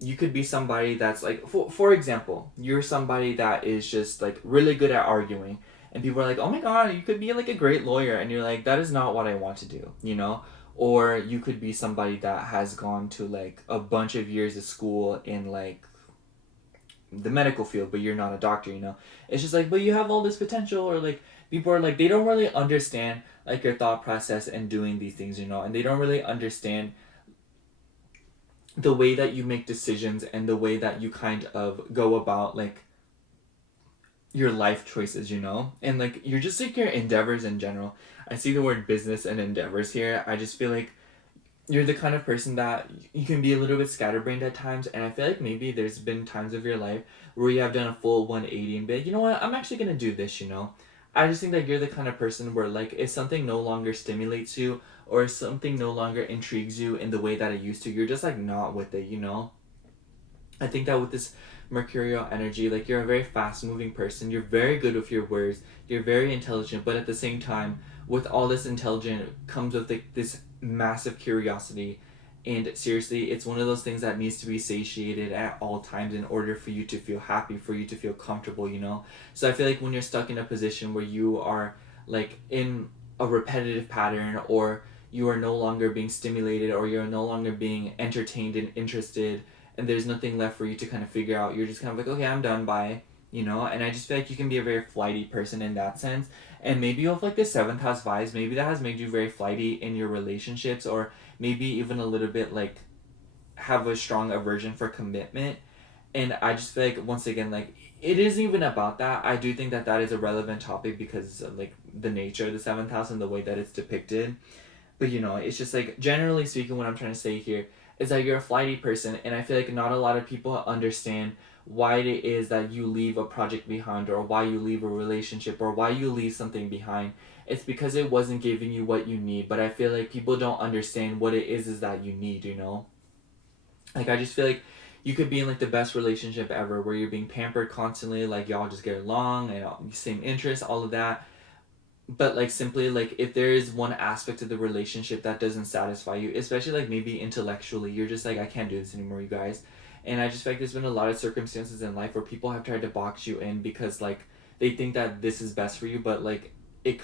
you could be somebody that's like, for example, you're somebody that is just like really good at arguing, and people are like, oh my god, you could be like a great lawyer, and you're like, that is not what I want to do, you know? Or you could be somebody that has gone to like a bunch of years of school in like the medical field, but you're not a doctor, you know? It's just like, but you have all this potential, or like people are like, they don't really understand like your thought process and doing these things, you know? And they don't really understand the way that you make decisions, and the way that you kind of go about like your life choices, you know? And like you're just like your endeavors in general. I see the word business and endeavors here. I just feel like you're the kind of person that you can be a little bit scatterbrained at times, and I feel like maybe there's been times of your life where you have done a full 180 and be like, you know what, I'm actually gonna do this, you know? I just think that you're the kind of person where like if something no longer stimulates you, or if something no longer intrigues you in the way that it used to, you're just like not with it, you know? I think that with this mercurial energy, like you're a very fast moving person. You're very good with your words. You're very intelligent, but at the same time, with all this intelligence comes with like this massive curiosity. And seriously, it's one of those things that needs to be satiated at all times in order for you to feel happy, for you to feel comfortable, you know? So I feel like when you're stuck in a position where you are like in a repetitive pattern, or you are no longer being stimulated, or you're no longer being entertained and interested, and there's nothing left for you to kind of figure out, you're just kind of like, okay, I'm done, bye, you know? And I just feel like you can be a very flighty person in that sense. And maybe you have like the seventh house vibes, maybe that has made you very flighty in your relationships, or maybe even a little bit like have a strong aversion for commitment. And I just feel like, once again, like it isn't even about that. I do think that that is a relevant topic because of like the nature of the seventh house and the way that it's depicted. But you know, it's just like, generally speaking, what I'm trying to say here is that you're a flighty person, and I feel like not a lot of people understand why it is that you leave a project behind, or why you leave a relationship, or why you leave something behind. It's because it wasn't giving you what you need. But I feel like people don't understand what it is that you need, you know? Like, I just feel like you could be in like the best relationship ever, where you're being pampered constantly, like y'all just get along and all, same interests, all of that. But like, simply like, if there is one aspect of the relationship that doesn't satisfy you, especially like maybe intellectually, you're just like, I can't do this anymore, you guys. And I just feel like there's been a lot of circumstances in life where people have tried to box you in because like they think that this is best for you, but like it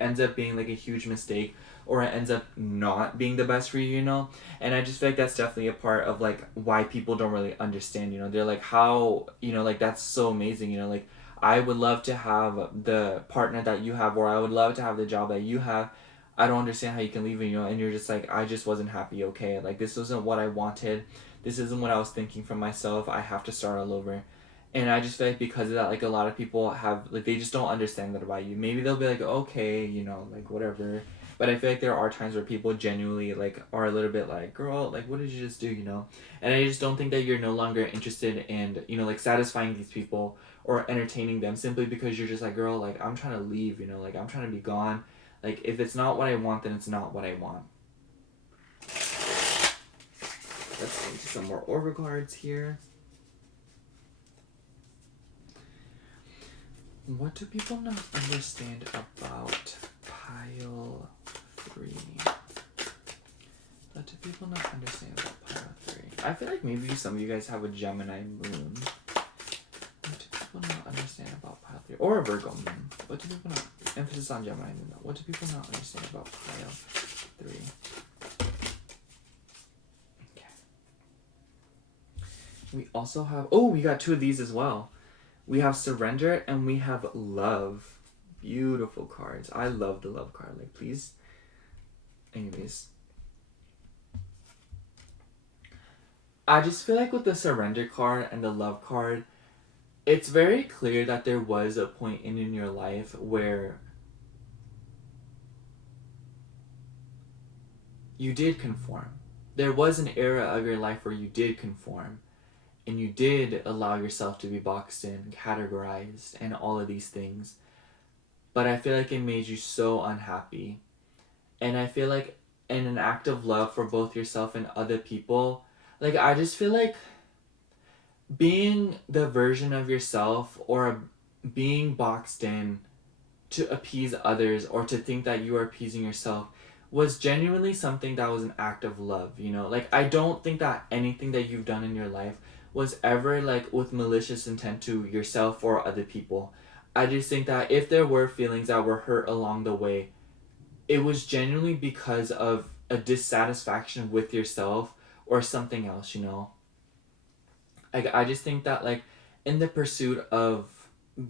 ends up being like a huge mistake, or it ends up not being the best for you, you know? And I just feel like that's definitely a part of like why people don't really understand, you know? They're like, how, you know, like that's so amazing, you know? Like, I would love to have the partner that you have, or I would love to have the job that you have. I don't understand how you can leave it, you know? And you're just like, I just wasn't happy, okay? Like, this wasn't what I wanted. This isn't what I was thinking for myself. I have to start all over. And I just feel like because of that, like a lot of people have like they just don't understand that about you. Maybe they'll be like, okay, you know, like whatever. But I feel like there are times where people genuinely like are a little bit like, girl, like what did you just do, you know? And I just don't think that you're no longer interested in, you know, like satisfying these people or entertaining them simply because you're just like, girl, like I'm trying to leave, you know, like I'm trying to be gone. Like if it's not what I want, then it's not what I want. Let's get into some more oracle cards here. What do people not understand about pile 3? What do people not understand about pile 3? I feel like maybe some of you guys have a Gemini moon. What do people not understand about pile 3? Or a Virgo moon. What do people not... Emphasis on Gemini moon though. What do people not understand about pile 3? Okay. We also have... Oh, we got 2 of these as well. We have surrender and we have love. Beautiful cards. I love the love card. Like, please. Anyways. I just feel like with the surrender card and the love card, it's very clear that there was a point in your life where you did conform. There was an era of your life where you did conform. And you did allow yourself to be boxed in, categorized, and all of these things. But I feel like it made you so unhappy. And I feel like in an act of love for both yourself and other people, like I just feel like being the version of yourself or being boxed in to appease others or to think that you are appeasing yourself was genuinely something that was an act of love, you know? Like I don't think that anything that you've done in your life was ever like with malicious intent to yourself or other people. I just think that if there were feelings that were hurt along the way, it was genuinely because of a dissatisfaction with yourself or something else, you know? I just think that like in the pursuit of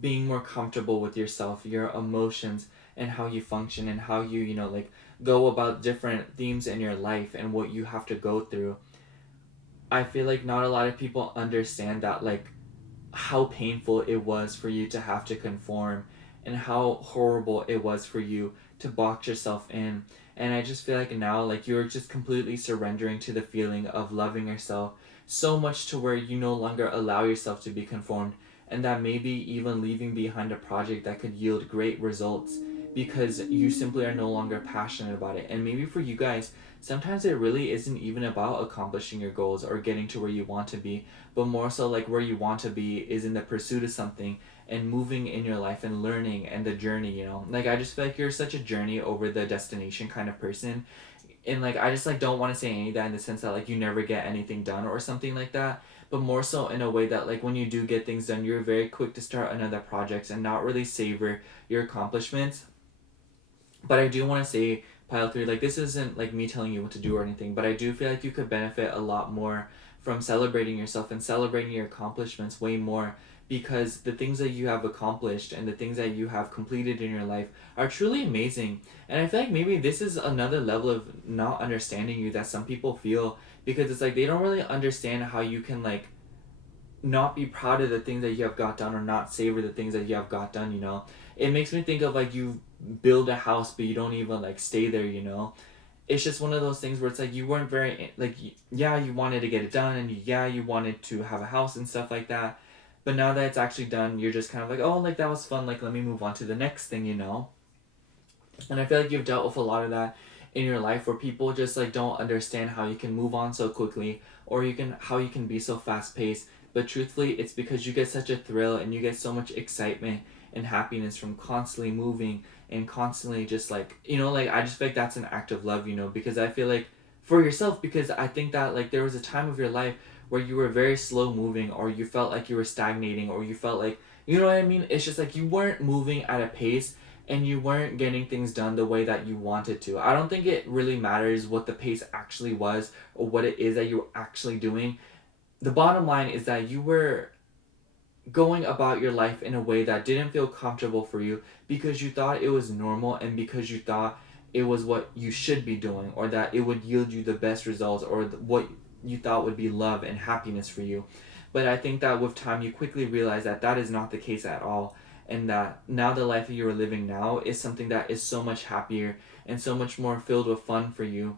being more comfortable with yourself, your emotions and how you function and how you, you know, like go about different themes in your life and what you have to go through. I feel like not a lot of people understand that like how painful it was for you to have to conform and how horrible it was for you to box yourself in. And I just feel like now like you're just completely surrendering to the feeling of loving yourself so much to where you no longer allow yourself to be conformed, and that maybe even leaving behind a project that could yield great results because you simply are no longer passionate about it. And maybe for you guys, sometimes it really isn't even about accomplishing your goals or getting to where you want to be, but more so like where you want to be is in the pursuit of something and moving in your life and learning and the journey, you know? Like I just feel like you're such a journey over the destination kind of person. And like I just like don't want to say any of that in the sense that like you never get anything done or something like that, but more so in a way that like when you do get things done, you're very quick to start another project and not really savor your accomplishments. But I do want to say, Pile 3, like, this isn't, like, me telling you what to do or anything, but I do feel like you could benefit a lot more from celebrating yourself and celebrating your accomplishments way more, because the things that you have accomplished and the things that you have completed in your life are truly amazing. And I feel like maybe this is another level of not understanding you that some people feel, because it's like they don't really understand how you can, like, not be proud of the things that you have got done or not savor the things that you have got done, you know? It makes me think of like you build a house but you don't even like stay there, you know? It's just one of those things where it's like you weren't very, like, yeah, you wanted to get it done and yeah, you wanted to have a house and stuff like that. But now that it's actually done, you're just kind of like, oh, like that was fun, like let me move on to the next thing, you know? And I feel like you've dealt with a lot of that in your life where people just like don't understand how you can move on so quickly or you can how you can be so fast paced. But truthfully, it's because you get such a thrill and you get so much excitement and happiness from constantly moving and constantly just like, you know, like I just feel like that's an act of love, you know, because I feel like for yourself, because I think that like there was a time of your life where you were very slow moving or you felt like you were stagnating or you felt like, you know what I mean? It's just like you weren't moving at a pace and you weren't getting things done the way that you wanted to. I don't think it really matters what the pace actually was or what it is that you're actually doing. The bottom line is that you were going about your life in a way that didn't feel comfortable for you because you thought it was normal and because you thought it was what you should be doing or that it would yield you the best results or what you thought would be love and happiness for you. But I think that with time you quickly realize that that is not the case at all, and that now the life that you're living now is something that is so much happier and so much more filled with fun for you.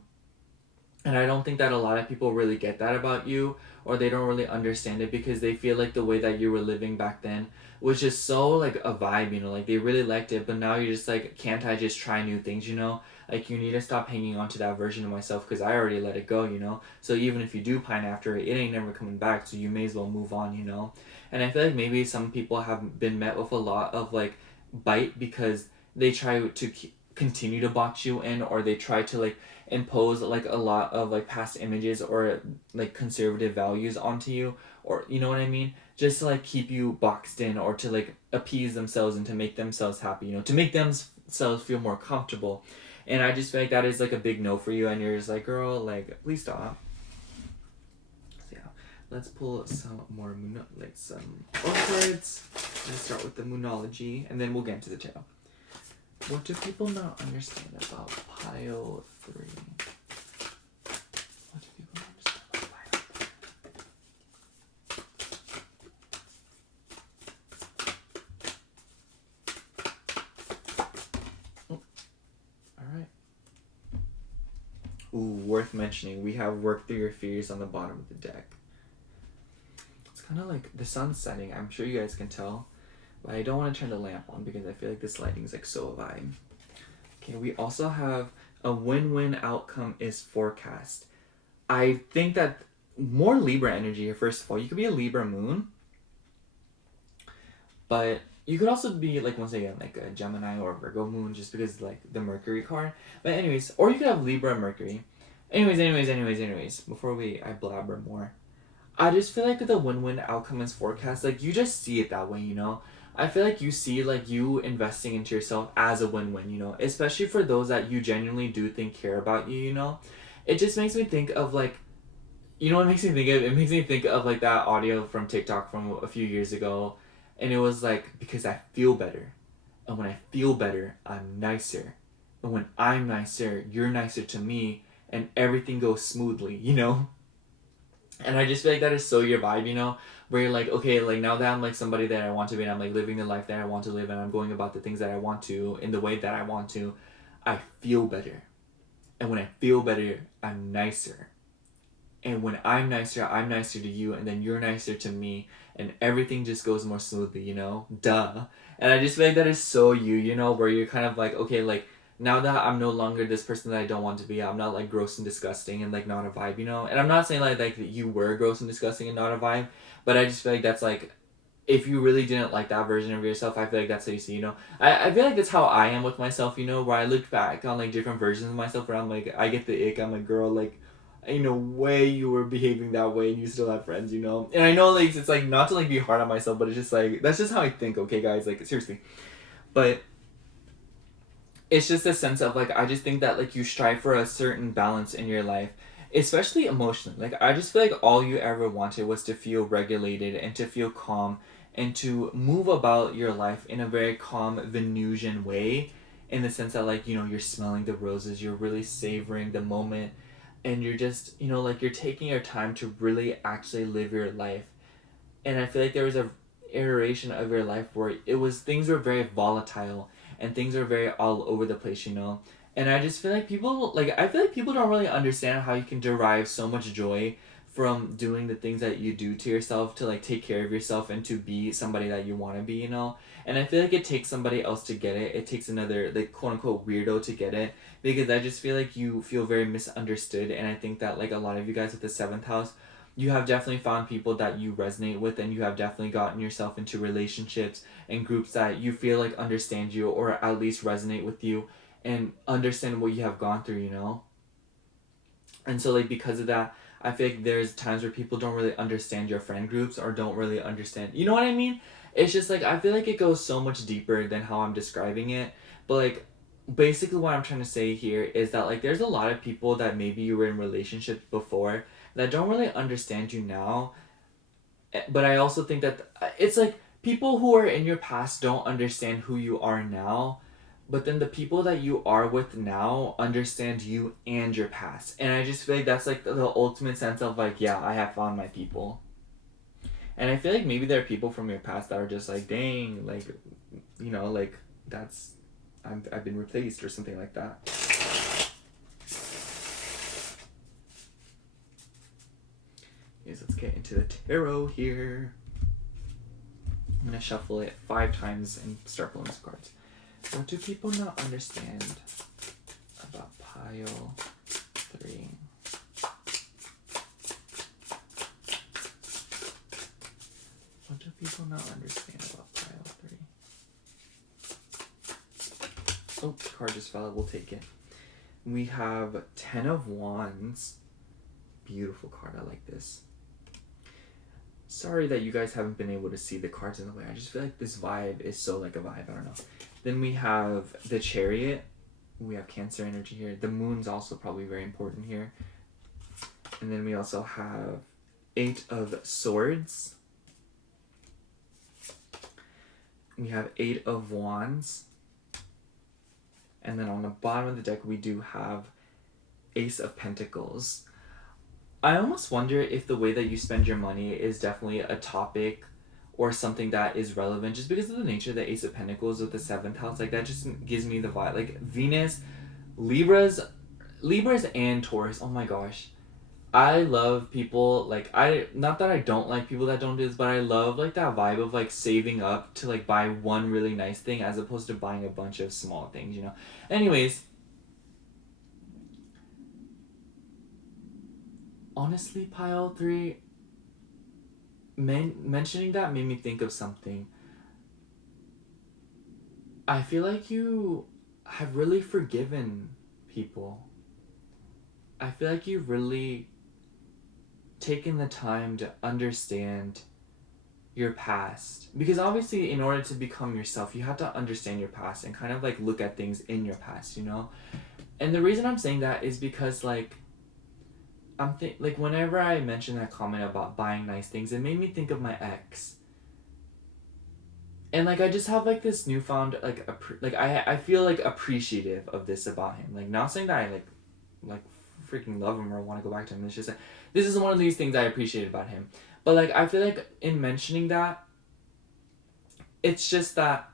And I don't think that a lot of people really get that about you, or they don't really understand it, because they feel like the way that you were living back then was just so like a vibe, you know, like they really liked it, but now you're just like, can't I just try new things, you know? Like you need to stop hanging on to that version of myself because I already let it go, you know? So even if you do pine after it, it ain't never coming back, so you may as well move on, you know? And I feel like maybe some people have been met with a lot of like bite because they try to continue to box you in, or they try to like impose like a lot of like past images or like conservative values onto you, or you know what I mean, just to like keep you boxed in, or to like appease themselves and to make themselves happy, you know, to make themselves feel more comfortable. And I just feel like that is like a big no for you, and you're just like, girl, like please stop. So yeah, let's pull some more like some cards. Let's start with the Moonology and then we'll get into the tarot. What do people not understand about pile 3? What do people not understand about pile 3? Alright. Ooh, worth mentioning. We have Work Through Your Fears on the bottom of the deck. It's kind of like the sun's setting. I'm sure you guys can tell. But I don't want to turn the lamp on because I feel like this lighting is like so vibe. Okay, we also have a win-win outcome is forecast. I think that more Libra energy here, first of all. You could be a Libra moon. But you could also be, like, once again, like a Gemini or Virgo moon, just because, like, the Mercury card. But anyways, or you could have Libra Mercury. Anyways, before I blabber more. I just feel like the win-win outcome is forecast. Like, you just see it that way, you know? I feel like you see, like, you investing into yourself as a win-win, you know? Especially for those that you genuinely do think care about you, you know? It just makes me think of, like, you know what it makes me think of? It makes me think of, like, that audio from TikTok from a few years ago. And it was, like, because I feel better. And when I feel better, I'm nicer. And when I'm nicer, you're nicer to me. And everything goes smoothly, you know? And I just feel like that is so your vibe, you know? Where you're like, okay, like now that I'm like somebody that I want to be, and I'm like living the life that I want to live, and I'm going about the things that I want to in the way that I want to, I feel better. And when I feel better, I'm nicer. And when I'm nicer to you, and then you're nicer to me, and everything just goes more smoothly, you know? Duh. And I just feel like that is so you know? Where you're kind of like, okay, like, now that I'm no longer this person that I don't want to be, I'm not like gross and disgusting and like not a vibe, you know? And I'm not saying like you were gross and disgusting and not a vibe, but I just feel like that's like, if you really didn't like that version of yourself, I feel like that's how you see, you know? I feel like that's how I am with myself, you know? Where I look back on like different versions of myself where I'm like, I get the ick, I'm like, girl, like, ain't no way you were behaving that way and you still have friends, you know? And I know like it's like not to like be hard on myself, but it's just like, that's just how I think, okay guys? Like, seriously. But it's just a sense of like, I just think that like you strive for a certain balance in your life, especially emotionally. Like, I just feel like all you ever wanted was to feel regulated and to feel calm and to move about your life in a very calm Venusian way, in the sense that like, you know, you're smelling the roses, you're really savoring the moment, and you're just, you know, like you're taking your time to really actually live your life. And I feel like there was a iteration of your life where it was, things were very volatile and things are very all over the place, you know? And I just feel like people, like, I feel like people don't really understand how you can derive so much joy from doing the things that you do to yourself to, like, take care of yourself and to be somebody that you want to be, you know? And I feel like it takes somebody else to get it. It takes another, like, quote-unquote weirdo to get it. Because I just feel like you feel very misunderstood. And I think that, like, a lot of you guys with the 7th house, you have definitely found people that you resonate with, and you have definitely gotten yourself into relationships and groups that you feel like understand you, or at least resonate with you and understand what you have gone through, you know? And so like because of that, I feel like there's times where people don't really understand your friend groups or don't really understand, you know what I mean? It's just like, I feel like it goes so much deeper than how I'm describing it. But like, basically what I'm trying to say here is that like there's a lot of people that maybe you were in relationships before that don't really understand you now. But I also think that it's like people who are in your past don't understand who you are now, but then the people that you are with now understand you and your past. And I just feel like that's like the ultimate sense of like, yeah, I have found my people. And I feel like maybe there are people from your past that are just like, dang, like, you know, like, that's, I've been replaced or something like that. Anyways, let's get into the tarot here. I'm going to shuffle it 5 times and start pulling some cards. What do people not understand about pile 3? What do people not understand about pile 3? Oh, the card just fell. We'll take it. We have 10 of Wands. Beautiful card. I like this. Sorry that you guys haven't been able to see the cards in the way. I just feel like this vibe is so like a vibe. I don't know. Then we have the Chariot. We have Cancer energy here. The Moon's also probably very important here. And then we also have 8 of Swords. We have 8 of Wands. And then on the bottom of the deck, we do have Ace of Pentacles. I almost wonder if the way that you spend your money is definitely a topic or something that is relevant, just because of the nature of the Ace of Pentacles with the 7th house. Like, that just gives me the vibe. Like, Venus, Libras and Taurus. Oh my gosh. I love people, like, not that I don't like people that don't do this, but I love, like, that vibe of, like, saving up to, like, buy one really nice thing as opposed to buying a bunch of small things, you know? Anyways, honestly, pile 3, mentioning that made me think of something. I feel like you have really forgiven people. I feel like you've really taken the time to understand your past. Because obviously, in order to become yourself, you have to understand your past and kind of, like, look at things in your past, you know? And the reason I'm saying that is because, like, like, whenever I mention that comment about buying nice things, it made me think of my ex. And, like, I just have, like, this newfound, like, I feel, like, appreciative of this about him. Like, not saying that I, like, freaking love him or want to go back to him. It's just, like, this is one of these things I appreciate about him. But, like, I feel like in mentioning that, it's just that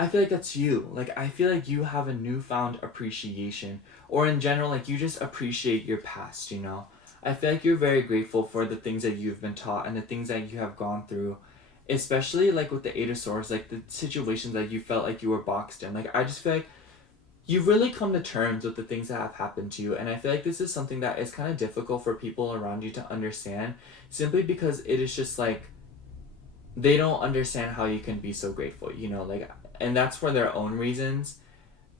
I feel like that's you. Like, I feel like you have a newfound appreciation. Or in general, like, you just appreciate your past, you know? I feel like you're very grateful for the things that you've been taught and the things that you have gone through. Especially, like, with the 8 of Swords, like, the situations that you felt like you were boxed in. Like, I just feel like you've really come to terms with the things that have happened to you. And I feel like this is something that is kind of difficult for people around you to understand. Simply because it is just, like, they don't understand how you can be so grateful, you know? Like, and that's for their own reasons.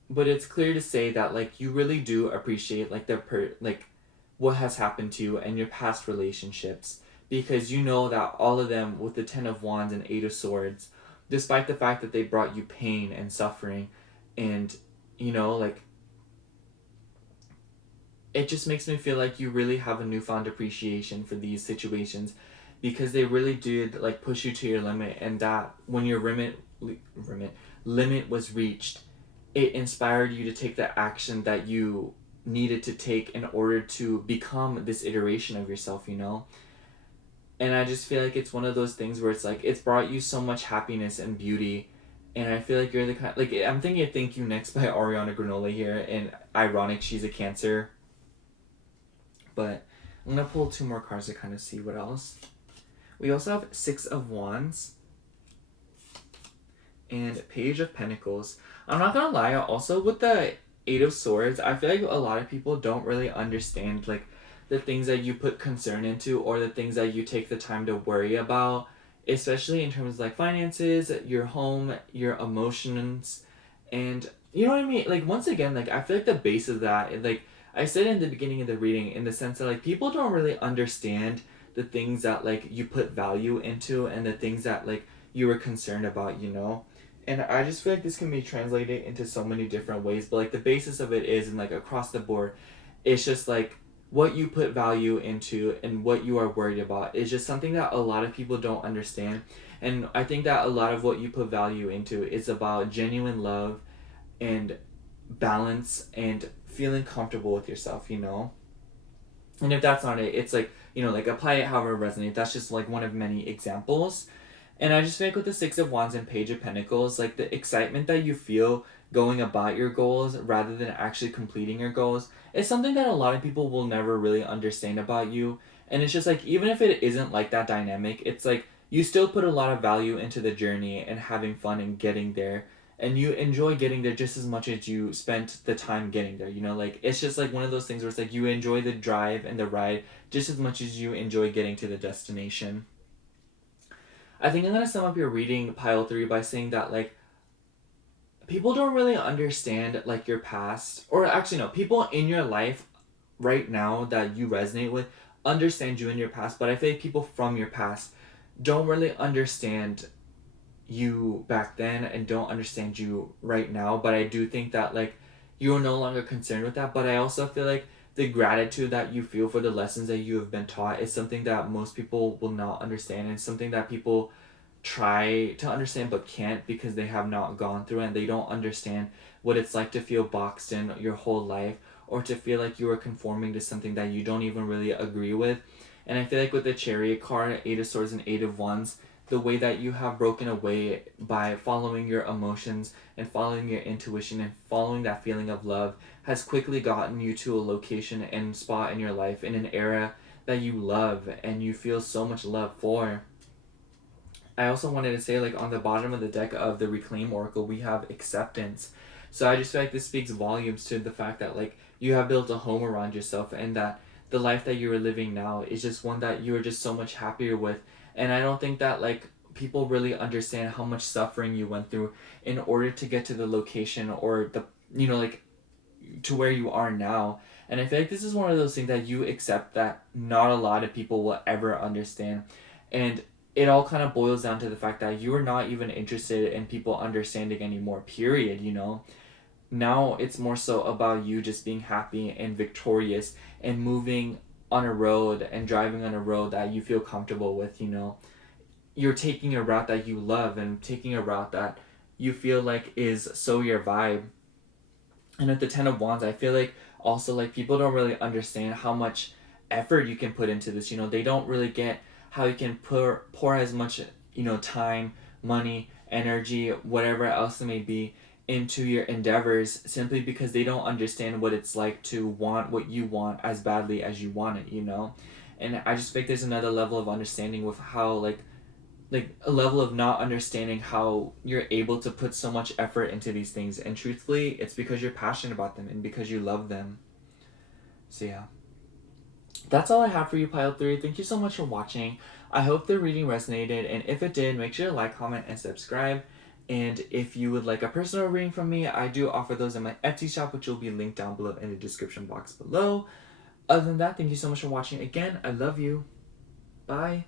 But it's clear to say that, like, you really do appreciate, like, like, what has happened to you and your past relationships, because you know that all of them, with the 10 of Wands and 8 of Swords, despite the fact that they brought you pain and suffering, and, you know, like, it just makes me feel like you really have a newfound appreciation for these situations, because they really did, like, push you to your limit, and that when your limit was reached, it inspired you to take the action that you needed to take in order to become this iteration of yourself, you know? And I just feel like it's one of those things where it's like, it's brought you so much happiness and beauty. And I feel like you're the kind, like, I'm thinking of Thank You Next by Ariana Granola here, and ironic, she's a Cancer. But I'm gonna pull 2 more cards to kind of see what else. We also have 6 of Wands and Page of Pentacles. I'm not gonna lie, also with the 8 of Swords, I feel like a lot of people don't really understand, like, the things that you put concern into, or the things that you take the time to worry about, especially in terms of, like, finances, your home, your emotions, and, you know what I mean? Like, once again, like, I feel like the base of that, like, I said in the beginning of the reading, in the sense that, like, people don't really understand the things that, like, you put value into, and the things that, like, you were concerned about, you know? And I just feel like this can be translated into so many different ways, but, like, the basis of it is, and, like, across the board, it's just, like, what you put value into and what you are worried about is just something that a lot of people don't understand. And I think that a lot of what you put value into is about genuine love and balance and feeling comfortable with yourself, you know? And if that's not it, it's like like apply it however it resonates. That's just like one of many examples. And I just feel like with the Six of Wands and Page of Pentacles, like the excitement that you feel going about your goals rather than actually completing your goals is something that a lot of people will never really understand about you. And it's just like, even if it isn't like that dynamic, it's like you still put a lot of value into the journey and having fun and getting there. And you enjoy getting there just as much as you spent the time getting there. Like it's just like one of those things where it's like you enjoy the drive and the ride just as much as you enjoy getting to the destination. I think I'm gonna sum up your reading pile 3 by saying that like people don't really understand like your past, or actually no, people in your life right now that you resonate with understand you in your past, but I feel like people from your past don't really understand you back then and don't understand you right now. But I do think that like you're no longer concerned with that. But I also feel like the gratitude that you feel for the lessons that you have been taught is something that most people will not understand, and something that people try to understand but can't because they have not gone through it, and they don't understand what it's like to feel boxed in your whole life, or to feel like you are conforming to something that you don't even really agree with. And I feel like with the Chariot card, Eight of Swords and Eight of Wands, the way that you have broken away by following your emotions and following your intuition and following that feeling of love has quickly gotten you to a location and spot in your life in an era that you love and you feel so much love for. I also wanted to say, like, on the bottom of the deck of the Reclaim Oracle, we have acceptance. So I just feel like this speaks volumes to the fact that, like, you have built a home around yourself, and that the life that you are living now is just one that you are just so much happier with. And I don't think that, like, people really understand how much suffering you went through in order to get to the location, or the, like, to where you are now. And I feel like this is one of those things that you accept that not a lot of people will ever understand. And it all kind of boils down to the fact that you are not even interested in people understanding anymore, period. Now it's more so about you just being happy and victorious and moving on a road and driving on a road that you feel comfortable with. You're taking a route that you love and taking a route that you feel like is so your vibe. And with the Ten of Wands, I feel like also like people don't really understand how much effort you can put into this. They don't really get how you can pour as much time, money, energy, whatever else it may be, into your endeavors, simply because they don't understand what it's like to want what you want as badly as you want it. And I just think there's another level of understanding with how like a level of not understanding how you're able to put so much effort into these things, and truthfully it's because you're passionate about them and because you love them. So yeah, that's all I have for you, pile 3. Thank you so much for watching. I hope the reading resonated, and if it did, make sure to like, comment, and subscribe. And if you would like a personal reading from me, I do offer those in my Etsy shop, which will be linked down below in the description box below. Other than that, thank you so much for watching. Again, I love you. Bye.